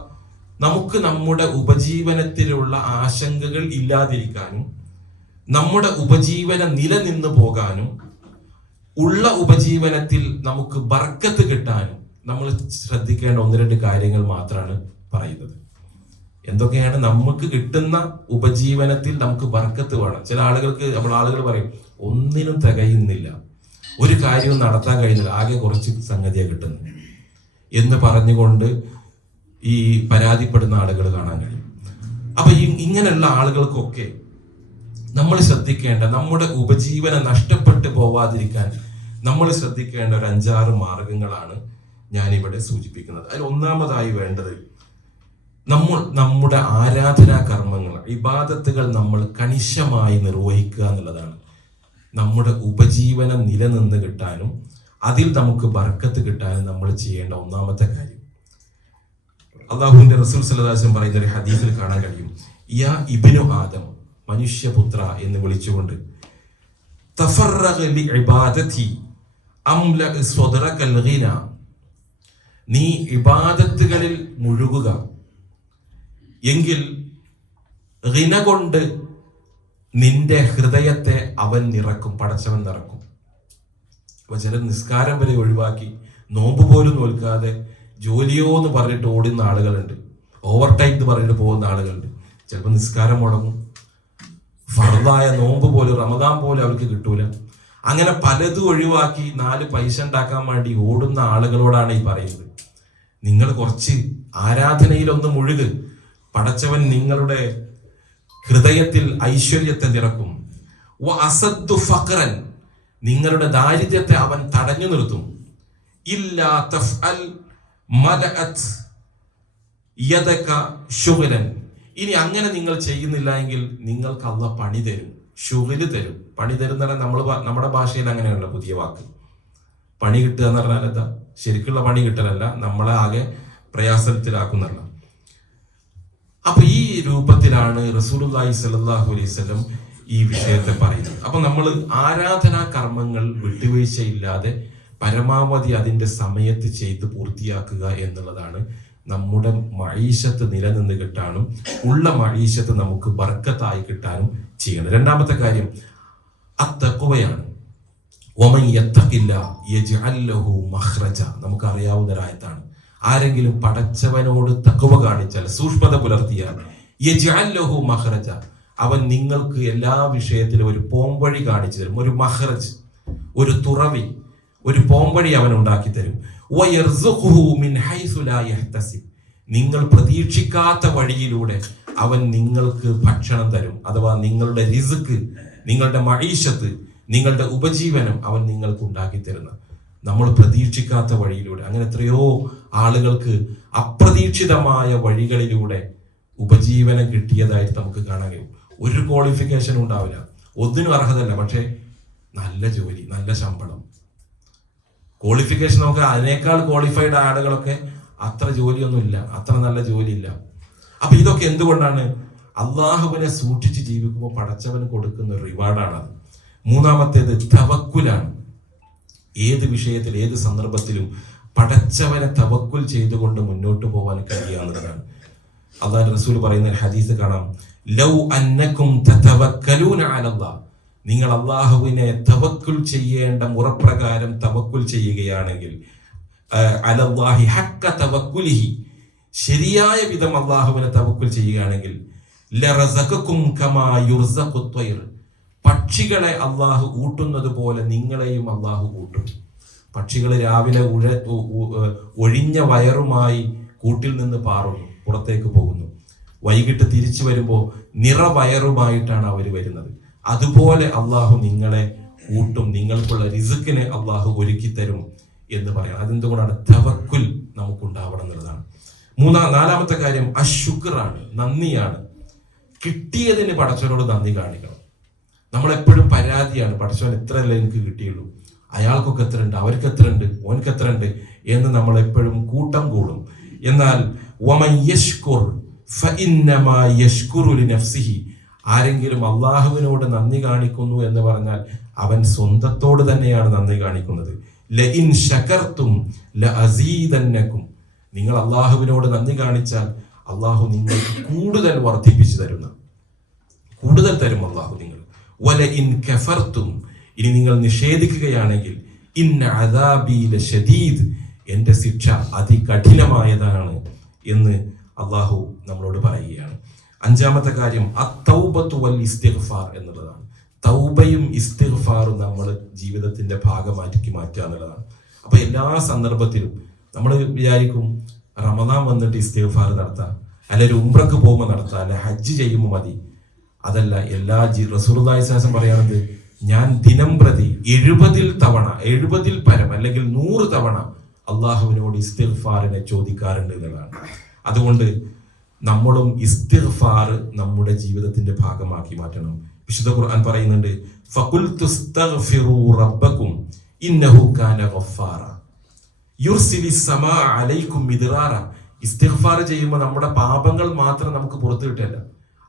നമുക്ക് നമ്മുടെ ഉപജീവനത്തിലുള്ള ആശങ്കകൾ ഇല്ലാതിരിക്കാനും നമ്മുടെ ഉപജീവനം നിലനിന്നു പോകാനും ഉള്ള ഉപജീവനത്തിൽ നമുക്ക് ബർക്കത്ത് കിട്ടാനും നമ്മൾ ശ്രദ്ധിക്കേണ്ട 1-2 കാര്യങ്ങൾ മാത്രമാണ് പറയുന്നത്. എന്തൊക്കെയാണ്? നമുക്ക് കിട്ടുന്ന ഉപജീവനത്തിൽ നമുക്ക് ബർക്കത്ത് വേണം. ചില ആളുകൾ പറയും ഒന്നിനും തികയുന്നില്ല, ഒരു കാര്യവും നടത്താൻ കഴിയുന്നില്ല, ആകെ കുറച്ച് സംഗതിയാണ് കിട്ടുന്നത് എന്ന് പറഞ്ഞുകൊണ്ട് ഈ പരാതിപ്പെടുന്ന ആളുകൾ കാണാൻ കഴിയും. അപ്പൊ ഇങ്ങനെയുള്ള ആളുകൾക്കൊക്കെ നമ്മൾ ശ്രദ്ധിക്കേണ്ട, നമ്മുടെ ഉപജീവനം നഷ്ടപ്പെട്ടു പോവാതിരിക്കാൻ നമ്മൾ ശ്രദ്ധിക്കേണ്ട ഒരു 5-6 മാർഗങ്ങളാണ് ഞാനിവിടെ സൂചിപ്പിക്കുന്നത്. അതിൽ ഒന്നാമതായി വേണ്ടത്, നമ്മുടെ ആരാധനാ കർമ്മങ്ങൾ, ഇബാദത്തുകൾ നമ്മൾ കണിശമായി നിർവഹിക്കുക എന്നുള്ളതാണ്. നമ്മുടെ ഉപജീവനം നിലനിന്ന് കിട്ടാനും അതിൽ നമുക്ക് ബർക്കത്ത് കിട്ടാനും നമ്മൾ ചെയ്യേണ്ട ഒന്നാമത്തെ കാര്യം. അല്ലാഹുവിന്റെ റസൂൽ സല്ലല്ലാഹു അലൈഹി വസല്ലം പറയുന്ന ഒരു ഹദീസിൽ കാണാൻ കഴിയും, യാ ഇബ്നു ആദം, മനുഷ്യപുത്ര എന്ന് വിളിച്ചുകൊണ്ട്, തഫറഗ ലിഇബാദതി അംല സ്വദറകൽ ഗിന, നീ ഇബാദത്തുകളിൽ മുഴുകുക, എങ്കിൽ ഗിന കൊണ്ട് നിന്റെ ഹൃദയത്തെ അവൻ നിറക്കും, പടച്ചവൻ നിറക്കും. അപ്പൊ ചില നിസ്കാരം വരെ ഒഴിവാക്കി നോമ്പ് പോലും നോൽക്കാതെ ജോലിയോ എന്ന് പറഞ്ഞിട്ട് ഓടുന്ന ആളുകളുണ്ട്, ഓവർ ടൈം എന്ന് പറഞ്ഞിട്ട് പോകുന്ന ആളുകളുണ്ട്. ചിലപ്പോൾ നിസ്കാരം മുടങ്ങും, ഫർദായ നോമ്പ് പോലും റമദാൻ പോലും അവർക്ക് കിട്ടൂല. അങ്ങനെ പലതും ഒഴിവാക്കി 4 പൈസ ഉണ്ടാക്കാൻ വേണ്ടി ഓടുന്ന ആളുകളോടാണ് ഈ പറയുന്നത്, നിങ്ങൾ കുറച്ച് ആരാധനയിലൊന്ന് മുഴുക്, പടച്ചവൻ നിങ്ങളുടെ ഹൃദയത്തിൽ ഐശ്വര്യത്തെ നിറക്കും. വഅസദ്ദു ഫഖറൻ, നിങ്ങളുടെ ദാരിദ്ര്യത്തെ അവൻ തടഞ്ഞു നിർത്തും. ഇല്ലാ തഫ്അൽ മലഅത് യദക ശുഗ്ലൻ, ഇനി അങ്ങനെ നിങ്ങൾ ചെയ്യുന്നില്ല എങ്കിൽ നിങ്ങൾക്ക് അല്ലാഹ് പണി തരും, ശുഗ്ല് തരും. പണി തരുന്ന നമ്മുടെ ഭാഷയിൽ അങ്ങനെയുള്ള പുതിയ വാക്ക്. പണി കിട്ടുക എന്ന് പറഞ്ഞാൽ എന്താ? ശരിക്കുള്ള പണി കിട്ടലല്ല, നമ്മളെ ആകെ പ്രയാസത്തിലാക്കുന്നല്ല. അപ്പൊ ഈ രൂപത്തിലാണ് റസൂലുള്ളാഹി സ്വല്ലല്ലാഹു അലൈഹി വസല്ലം ഈ വിഷയത്തെ പറയുന്നത്. അപ്പൊ നമ്മൾ ആരാധനാ കർമ്മങ്ങൾ വിട്ടുവീഴ്ചയില്ലാതെ പരമാവധി അതിന്റെ സമയത്ത് ചെയ്ത് പൂർത്തിയാക്കുക എന്നുള്ളതാണ് നമ്മുടെ മഈശത്ത് നിലനിന്ന് കിട്ടാനും ഉള്ള മഈശത്ത് നമുക്ക് ബർക്കത്തായി കിട്ടാനും ചെയ്യണം. രണ്ടാമത്തെ കാര്യം അത്തഖ്വയാണ്. വമൻ യത്തഖില്ലാ യജ്അൽ ലഹു മഖ്റജ, നമുക്കറിയാവുന്ന ഒരായത്താണ്. ആരെങ്കിലും പടച്ചവനോട് തഖ്വ കാണിച്ചാൽ, സൂക്ഷ്മത പുലർത്തിയാൽ, യജ്അൽ ലഹു മഖ്റജ, അവൻ നിങ്ങൾക്ക് എല്ലാ വിഷയത്തിലും ഒരു പോംവഴി കാണിച്ചു തരും. ഒരു മഖ്റജ്, ഒരു തുറവി, ഒരു പോംവഴി അവൻ ഉണ്ടാക്കി തരും. വയർസുഖുഹു മിൻ ഹൈസു ലാ യഹ്തസിബ്, നിങ്ങൾ പ്രതീക്ഷിക്കാത്ത വഴിയിലൂടെ അവൻ നിങ്ങൾക്ക് ഭക്ഷണം തരും. അഥവാ നിങ്ങളുടെ റിസ്ക്, നിങ്ങളുടെ മഈശത്ത്, നിങ്ങളുടെ ഉപജീവനം അവൻ നിങ്ങൾക്ക് ഉണ്ടാക്കി തരുന്ന, നമ്മൾ പ്രതീക്ഷിക്കാത്ത വഴിയിലൂടെ. അങ്ങനെ എത്രയോ ആളുകൾക്ക് അപ്രതീക്ഷിതമായ വഴികളിലൂടെ ഉപജീവനം കിട്ടിയതായിട്ട് നമുക്ക് കാണാൻ കഴിയും. ഒരു ക്വാളിഫിക്കേഷൻ ഉണ്ടാവില്ല, ഒന്നിനും അർഹതല്ല, പക്ഷെ നല്ല ജോലി, നല്ല ശമ്പളം. ക്വാളിഫിക്കേഷൻ നമുക്ക് അതിനേക്കാൾ ക്വാളിഫൈഡ് ആളുകളൊക്കെ അത്ര ജോലിയൊന്നും ഇല്ല, അത്ര നല്ല ജോലി ഇല്ല. അപ്പൊ ഇതൊക്കെ എന്തുകൊണ്ടാണ്? അള്ളാഹുവിനെ സൂക്ഷിച്ച് ജീവിക്കുമ്പോൾ പടച്ചവന് കൊടുക്കുന്ന ഒരു റിവാർഡാണത്. മൂന്നാമത്തേത് തവക്കുലാണ്. ഏത് വിഷയത്തിൽ, ഏത് സന്ദർഭത്തിലും പടച്ചവനെ തവക്കുൽ ചെയ്തുകൊണ്ട് മുന്നോട്ട് പോകാൻ കഴിയാവുന്നതാണ്. അല്ലാഹു റസൂൽ പറയുന്ന ഹദീസ് കാണാം, ലൗ അന്നകും തതവക്കലൂന അലല്ലാഹ്, നിങ്ങൾ അള്ളാഹുവിനെ തവക്കുൽ ചെയ്യേണ്ട മുറപ്രകാരം തവക്കുൽ ചെയ്യുകയാണെങ്കിൽ, അലല്ലാഹി ഹഖ്ക തവക്കുലിഹി, ശരിയായ വിധം അള്ളാഹുവിനെ തവക്കുൽ ചെയ്യുകയാണെങ്കിൽ, ലറസഖകും കമാ യുർസഖു ത്വയ്ർ, പക്ഷികളെ അള്ളാഹു ഊട്ടുന്നത് പോലെ നിങ്ങളെയും അള്ളാഹു ഊട്ടും. പക്ഷികൾ രാവിലെ ഒഴിഞ്ഞ വയറുമായി കൂട്ടിൽ നിന്ന് പാറുന്നു, പുറത്തേക്ക് പോകുന്നു. വൈകിട്ട് തിരിച്ചു വരുമ്പോൾ നിറവയറുമായിട്ടാണ് അവർ വരുന്നത്. അതുപോലെ അള്ളാഹു നിങ്ങളെ ഊട്ടും, നിങ്ങൾക്കുള്ള റിസ്കിനെ അള്ളാഹു ഒരുക്കി തരും എന്ന് പറയാം. അതെന്തുകൊണ്ടാണ്? തവക്കുൽ നമുക്കുണ്ടാവണം എന്നുള്ളതാണ്. നാലാമത്തെ കാര്യം അശുക്റാണ്, നന്ദിയാണ്. കിട്ടിയതിന് പടച്ചവനോട് നന്ദി കാണിക്കണം. നമ്മളെപ്പോഴും പരാതിയാണ്, പടച്ചവൻ എത്രയല്ലേ എനിക്ക് കിട്ടിയുള്ളൂ, അയാൾക്കൊക്കെ എത്ര ഉണ്ട്, അവർക്ക് എത്ര ഉണ്ട്, ഓനക്ക് എത്ര ഉണ്ട് എന്ന് നമ്മൾ എപ്പോഴും കൂട്ടം കൂടും. എന്നാൽ വമൻ യശ്കുർ ഫഇന്നമാ യശ്കുറു ലിനഫ്സിഹി, ആരെങ്കിലും അള്ളാഹുവിനോട് നന്ദി കാണിക്കുന്നു എന്ന് പറഞ്ഞാൽ അവൻ സ്വന്തത്തോട് തന്നെയാണ് നന്ദി കാണിക്കുന്നത്. ലഇൻ ശകർതും ലഅസീദന്നകും, നിങ്ങൾ അള്ളാഹുവിനോട് നന്ദി കാണിച്ചാൽ അള്ളാഹു നിങ്ങൾക്ക് കൂടുതൽ വർദ്ധിപ്പിച്ചു തരുന്ന, കൂടുതൽ തരും അള്ളാഹു നിങ്ങൾ. വലഇൻ കഫർതും, ഇനി നിങ്ങൾ നിഷേധിക്കുകയാണെങ്കിൽ, ഇന്ന അദാബി ലശദീദ്, എന്റെ ശിക്ഷ അതികഠിനമായതാണ് എന്ന് അള്ളാഹു നമ്മളോട് പറയുകയാണ്. അഞ്ചാമത്തെ കാര്യം അത്തൗബത്തു വൽ ഇസ്തിഗ്ഫാർ എന്നുള്ളതാണ്. തൗബയും ഇസ്തിഗ്ഫാറും നമ്മൾ ജീവിതത്തിന്റെ ഭാഗമാക്കി മാറ്റുക എന്നുള്ളതാണ്. അപ്പൊ എല്ലാ സന്ദർഭത്തിലും നമ്മൾ വിചാരിക്കും റമദാൻ വന്നിട്ട് ഇസ്തിഗ്ഫാർ നടത്താം, അല്ലെങ്കിൽ ഉംറക്ക് പോകുമ്പോൾ നടത്താം, അല്ലെ ഹജ്ജ് ചെയ്യുമ്പോൾ മതി. അതല്ല, എല്ലാ റസൂലുള്ളാഹി സ്വല്ലല്ലാഹു അലൈഹി വസല്ലം പറയുന്നത്, ഞാൻ ദിനം പ്രതി 70 തവണ 70 പരം അല്ലെങ്കിൽ 100 തവണ അള്ളാഹുവിനോട് ഇസ്തിഗ്ഫാറിനെ ചോദിക്കാറുണ്ട് എന്നുള്ളതാണ്. അതുകൊണ്ട് നമ്മളും ഇസ്തിഗ്ഫാർ നമ്മുടെ ജീവിതത്തിന്റെ ഭാഗമാക്കി മാറ്റണം. വിശുദ്ധ ഖുർആൻ പറയുന്നുണ്ട്, ഫഖുൽതുസ്തഗ്ഫിറൂ റബ്ബക്കും ഇന്നഹു കാന ഗഫാറ യുർസിലിസ് സമാഅ അലൈക്കും മിദ്റാറ. ഇസ്തിഗ്ഫാർ ചെയ്യുമ്പോൾ നമ്മുടെ പാപങ്ങൾ മാത്രം നമുക്ക് പുറത്തു കിട്ടില്ല,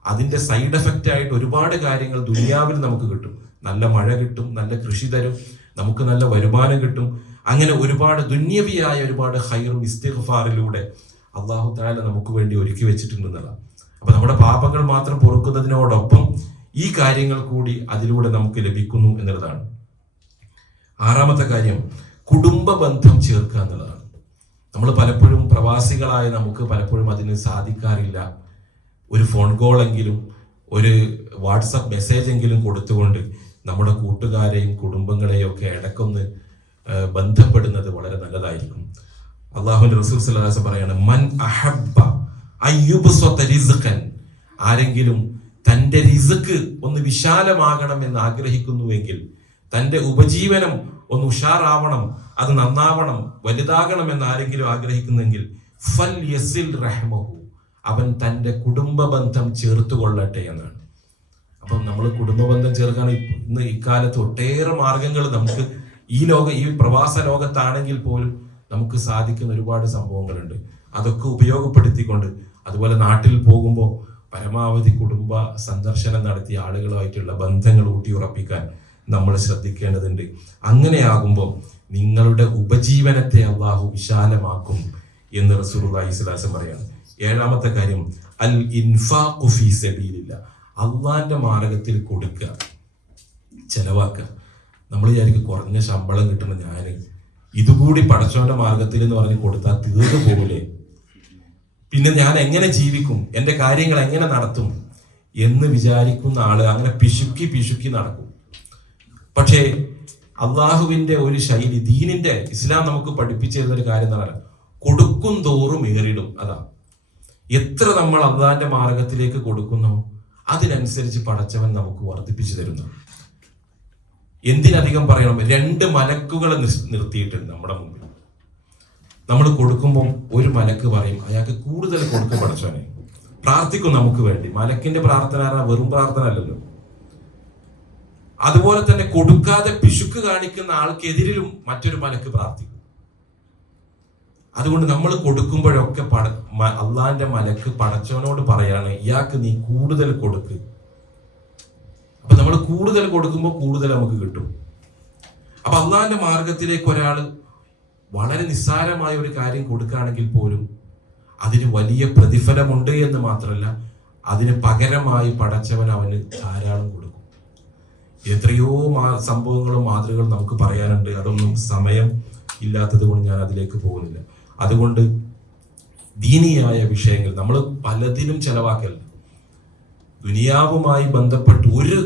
അതിന്റെ സൈഡ് എഫക്റ്റ് ആയിട്ട് ഒരുപാട് കാര്യങ്ങൾ ദുനിയാവിൽ നമുക്ക് കിട്ടും. നല്ല മഴ കിട്ടും, നല്ല കൃഷി തരും, നമുക്ക് നല്ല വരുമാനം കിട്ടും. അങ്ങനെ ഒരുപാട് ദുന്യവിയായ ഒരുപാട് ഖൈറും ഇസ്തിഗ്ഫാറിലൂടെ അല്ലാഹു തആല നമുക്ക് വേണ്ടി ഒരുക്കി വെച്ചിട്ടുണ്ടെന്നതാണ്. അപ്പൊ നമ്മുടെ പാപങ്ങൾ മാത്രം പൊറുക്കുന്നതിനോടൊപ്പം ഈ കാര്യങ്ങൾ കൂടി അതിലൂടെ നമുക്ക് ലഭിക്കുന്നു എന്നുള്ളതാണ്. ആറാമത്തെ കാര്യം കുടുംബ ബന്ധം ചേർക്കുക എന്നുള്ളതാണ്. നമ്മൾ പലപ്പോഴും പ്രവാസികളായ നമുക്ക് പലപ്പോഴും അതിന് സാധിക്കാറില്ല. ഒരു ഫോൺ കോളെങ്കിലും ഒരു വാട്സപ്പ് മെസ്സേജ് എങ്കിലും കൊടുത്തുകൊണ്ട് നമ്മുടെ കൂട്ടുകാരെയും കുടുംബങ്ങളെയും ഒക്കെ ഇടക്കൊന്ന് ബന്ധപ്പെടുന്നത് വളരെ നല്ലതായിരിക്കും. അള്ളാഹുവിന്റെ റസൂൽ സ്വല്ലല്ലാഹു അലൈഹി വസല്ലം പറയാണ്, മൻ അഹബ്ബ അയ്യുബ്സത റിസ്ഖൻ, ആരെങ്കിലും തന്റെ റിസ്ക് ഒന്ന് വിശാലമാകണം എന്ന് ആഗ്രഹിക്കുന്നുവെങ്കിൽ, തന്റെ ഉപജീവനം ഒന്ന് ഉഷാറാവണം, അത് നന്നാവണം, വലുതാകണം എന്ന് ആരെങ്കിലും ആഗ്രഹിക്കുന്നെങ്കിൽ, ഫൽ യസിൽ റഹ്മഹു, അവൻ തന്റെ കുടുംബ ബന്ധം ചേർത്തു കൊള്ളട്ടെ എന്നാണ്. അപ്പം നമ്മൾ കുടുംബ ബന്ധം ചേർക്കാൻ ഇന്ന് ഇക്കാലത്ത് ഒട്ടേറെ മാർഗങ്ങൾ നമുക്ക് ഈ പ്രവാസ ലോകത്താണെങ്കിൽ പോലും നമുക്ക് സാധിക്കുന്ന ഒരുപാട് സംഭവങ്ങളുണ്ട്. അതൊക്കെ ഉപയോഗപ്പെടുത്തിക്കൊണ്ട്, അതുപോലെ നാട്ടിൽ പോകുമ്പോൾ പരമാവധി കുടുംബ സന്ദർശനം നടത്തിയ ആളുകളുമായിട്ടുള്ള ബന്ധങ്ങൾ ഊട്ടിയുറപ്പിക്കാൻ നമ്മൾ ശ്രദ്ധിക്കേണ്ടതുണ്ട്. അങ്ങനെയാകുമ്പോൾ നിങ്ങളുടെ ഉപജീവനത്തെ അള്ളാഹു വിശാലമാക്കും എന്ന് റസൂലുള്ളാഹി സ്വല്ലല്ലാഹു അലൈഹി വസല്ലം പറയാണ്. ഏഴാമത്തെ കാര്യം അൽ ഇൻഫാഖു ഫീ സബീലില്ലാഹ്, അള്ളാന്റെ മാർഗത്തിൽ കൊടുക്കുക, ചെലവാക്കുക. നമ്മൾ വിചാരിക്കും കുറഞ്ഞ ശമ്പളം കിട്ടുന്ന ഞാൻ ഇതുകൂടി പടച്ചവന്റെ മാർഗത്തിൽ എന്ന് പറഞ്ഞ് കൊടുത്താൽ തീർന്നു പോകൂലേ, പിന്നെ ഞാൻ എങ്ങനെ ജീവിക്കും, എന്റെ കാര്യങ്ങൾ എങ്ങനെ നടത്തും എന്ന് വിചാരിക്കുന്ന ആള് അങ്ങനെ പിശുക്കി നടക്കും. പക്ഷേ അള്ളാഹുവിന്റെ ഒരു ശൈലി, ദീനിന്റെ ഇസ്ലാം നമുക്ക് പഠിപ്പിച്ചു തരുന്നൊരു കാര്യം എന്ന് പറഞ്ഞാൽ കൊടുക്കും തോറും ഏറിടും. അതാ, എത്ര നമ്മൾ അള്ളാന്റെ മാർഗത്തിലേക്ക് കൊടുക്കുന്നോ അതിനനുസരിച്ച് പടച്ചവൻ നമുക്ക് വർദ്ധിപ്പിച്ചു തരുന്നു. എന്തിനധികം പറയണം, 2 മലക്കുകളെ നിർത്തിയിട്ടുണ്ട് നമ്മുടെ മുമ്പിൽ. നമ്മൾ കൊടുക്കുമ്പോൾ ഒരു മലക്ക് പറയും, അയാൾക്ക് കൂടുതൽ കൊടുക്കും പടച്ചവനെ, പ്രാർത്ഥിക്കും നമുക്ക് വേണ്ടി. മലക്കിന്റെ പ്രാർത്ഥന വെറും പ്രാർത്ഥന അല്ലല്ലോ. അതുപോലെ തന്നെ കൊടുക്കാതെ പിശുക്ക് കാണിക്കുന്ന ആൾക്കെതിരിലും മറ്റൊരു മലക്ക് പ്രാർത്ഥിക്കും. അതുകൊണ്ട് നമ്മൾ കൊടുക്കുമ്പോഴൊക്കെ അള്ളാന്റെ മലക്ക് പടച്ചവനോട് പറയാണ്, ഇയാൾക്ക് നീ കൂടുതൽ കൊടുക്ക്. അപ്പൊ നമ്മൾ കൂടുതൽ കൊടുക്കുമ്പോൾ കൂടുതൽ നമുക്ക് കിട്ടും. അപ്പൊ അള്ളാന്റെ മാർഗത്തിലേക്ക് ഒരാള് വളരെ നിസ്സാരമായ ഒരു കാര്യം കൊടുക്കുകയാണെങ്കിൽ പോലും അതിന് വലിയ പ്രതിഫലമുണ്ട് എന്ന് മാത്രമല്ല, അതിന് പകരമായി പടച്ചവൻ അവന് ധാരാളം കൊടുക്കും. എത്രയോ സംഭവങ്ങളും മാതൃകകളും നമുക്ക് പറയാനുണ്ട്. അതൊന്നും സമയം ഇല്ലാത്തത് കൊണ്ട് ഞാൻ അതിലേക്ക് പോകുന്നില്ല. അതുകൊണ്ട് ദീനിയായ വിഷയങ്ങൾ നമ്മൾ പലതിനും ചെലവാക്കല്ല. ദുനിയാവുമായി ബന്ധപ്പെട്ട് ഒരു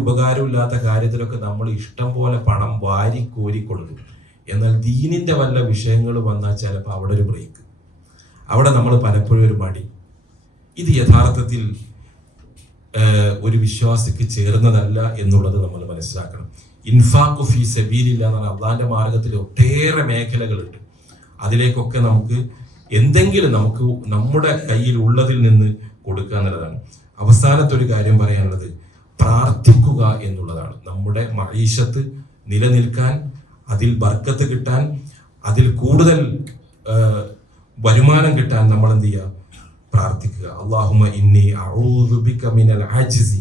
ഉപകാരമില്ലാത്ത കാര്യത്തിലൊക്കെ നമ്മൾ ഇഷ്ടം പോലെ പണം വാരി കോരിക്കൊള്ളും. എന്നാൽ ദീനിന്റെ വല്ല വിഷയങ്ങൾ വന്നാൽ ചിലപ്പോൾ അവിടെ ഒരു ബ്രേക്ക്, അവിടെ നമ്മൾ പലപ്പോഴും ഒരു മടി. ഇത് യഥാർത്ഥത്തിൽ ഒരു വിശ്വാസിക്ക് ചേർന്നതല്ല എന്നുള്ളത് നമ്മൾ മനസ്സിലാക്കണം. ഇൻഫാഖു ഫീ സബീലില്ലാ എന്ന് പറഞ്ഞാൽ അള്ളാന്റെ മാർഗത്തിൽ ഒട്ടേറെ മേഖലകളുണ്ട്. അതിലേക്കൊക്കെ നമുക്ക് എന്തെങ്കിലും നമുക്ക് നമ്മുടെ കയ്യിൽ ഉള്ളതിൽ നിന്ന് കൊടുക്കുക എന്നുള്ളതാണ്. അവസാനത്തെ ഒരു കാര്യം പറയാനുള്ളത് പ്രാർത്ഥിക്കുക എന്നുള്ളതാണ്. നമ്മുടെ മഈശത്ത് നിലനിൽക്കാൻ, അതിൽ ബർക്കത്ത് കിട്ടാൻ, അതിൽ കൂടുതൽ വരുമാനം കിട്ടാൻ നമ്മൾ എന്ത് ചെയ്യുക? പ്രാർത്ഥിക്കുക. അല്ലാഹുമ്മ ഇന്നി അഊദു ബിക മിനൽ അജ്സി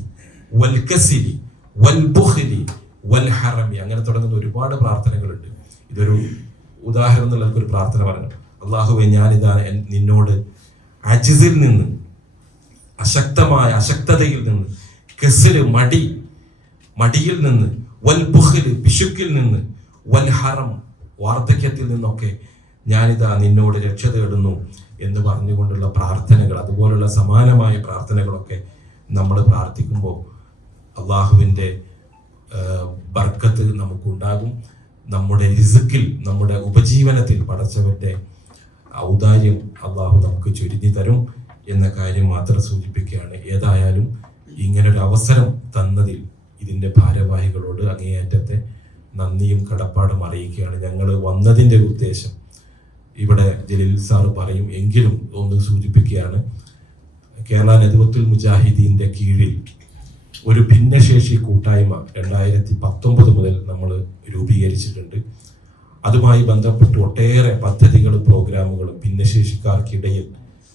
വൽ കസലി വൽ ബുഖ്ലി വൽ ഹറമി. അങ്ങനെ തുടങ്ങുന്ന ഒരുപാട് പ്രാർത്ഥനകളുണ്ട്. ഇതൊരു ഉദാഹരണം എന്നുള്ള ഒരു പ്രാർത്ഥന പറഞ്ഞു. അല്ലാഹുവേ, ഞാനിതാ നിന്നോട് അജ്സിൽ നിന്ന്, അശക്തതയിൽ നിന്ന്, കസല് മടിയിൽ നിന്ന്, വൽ ബുഖ്ലി പിശുക്കിൽ നിന്ന്, വൽ ഹറം വാർദ്ധക്യത്തിൽ നിന്നൊക്കെ ഞാനിതാ നിന്നോട് രക്ഷ തേടുന്നു എന്ന് പറഞ്ഞുകൊണ്ടുള്ള പ്രാർത്ഥനകൾ, അതുപോലുള്ള സമാനമായ പ്രാർത്ഥനകളൊക്കെ നമ്മൾ പ്രാർത്ഥിക്കുമ്പോൾ അള്ളാഹുവിൻ്റെ ബർക്കത്ത് നമുക്കുണ്ടാകും. നമ്മുടെ റിസ്ക്കിൽ, നമ്മുടെ ഉപജീവനത്തിൽ പടച്ചവന്റെ ഔദാര്യം അള്ളാഹു നമുക്ക് ചുരുങ്ങി തരും എന്ന കാര്യം മാത്രം സൂചിപ്പിക്കുകയാണ്. ഏതായാലും ഇങ്ങനൊരു അവസരം തന്നതിൽ ഇതിൻ്റെ ഭാരവാഹികളോട് അങ്ങേയറ്റത്തെ നന്ദിയും കടപ്പാടും അറിയിക്കുകയാണ്. ഞങ്ങൾ വന്നതിൻ്റെ ഉദ്ദേശം ഇവിടെ ജലീൽ സാറ് പറയും, എങ്കിലും ഒന്ന് സൂചിപ്പിക്കുകയാണ്. കേരള നദ്വത്തുൽ മുജാഹിദീൻ്റെ കീഴിൽ ഒരു ഭിന്നശേഷി കൂട്ടായ്മ 2019 മുതൽ നമ്മൾ രൂപീകരിച്ചിട്ടുണ്ട്. അതുമായി ബന്ധപ്പെട്ട് ഒട്ടേറെ പദ്ധതികളും പ്രോഗ്രാമുകളും ഭിന്നശേഷിക്കാർക്കിടയിൽ,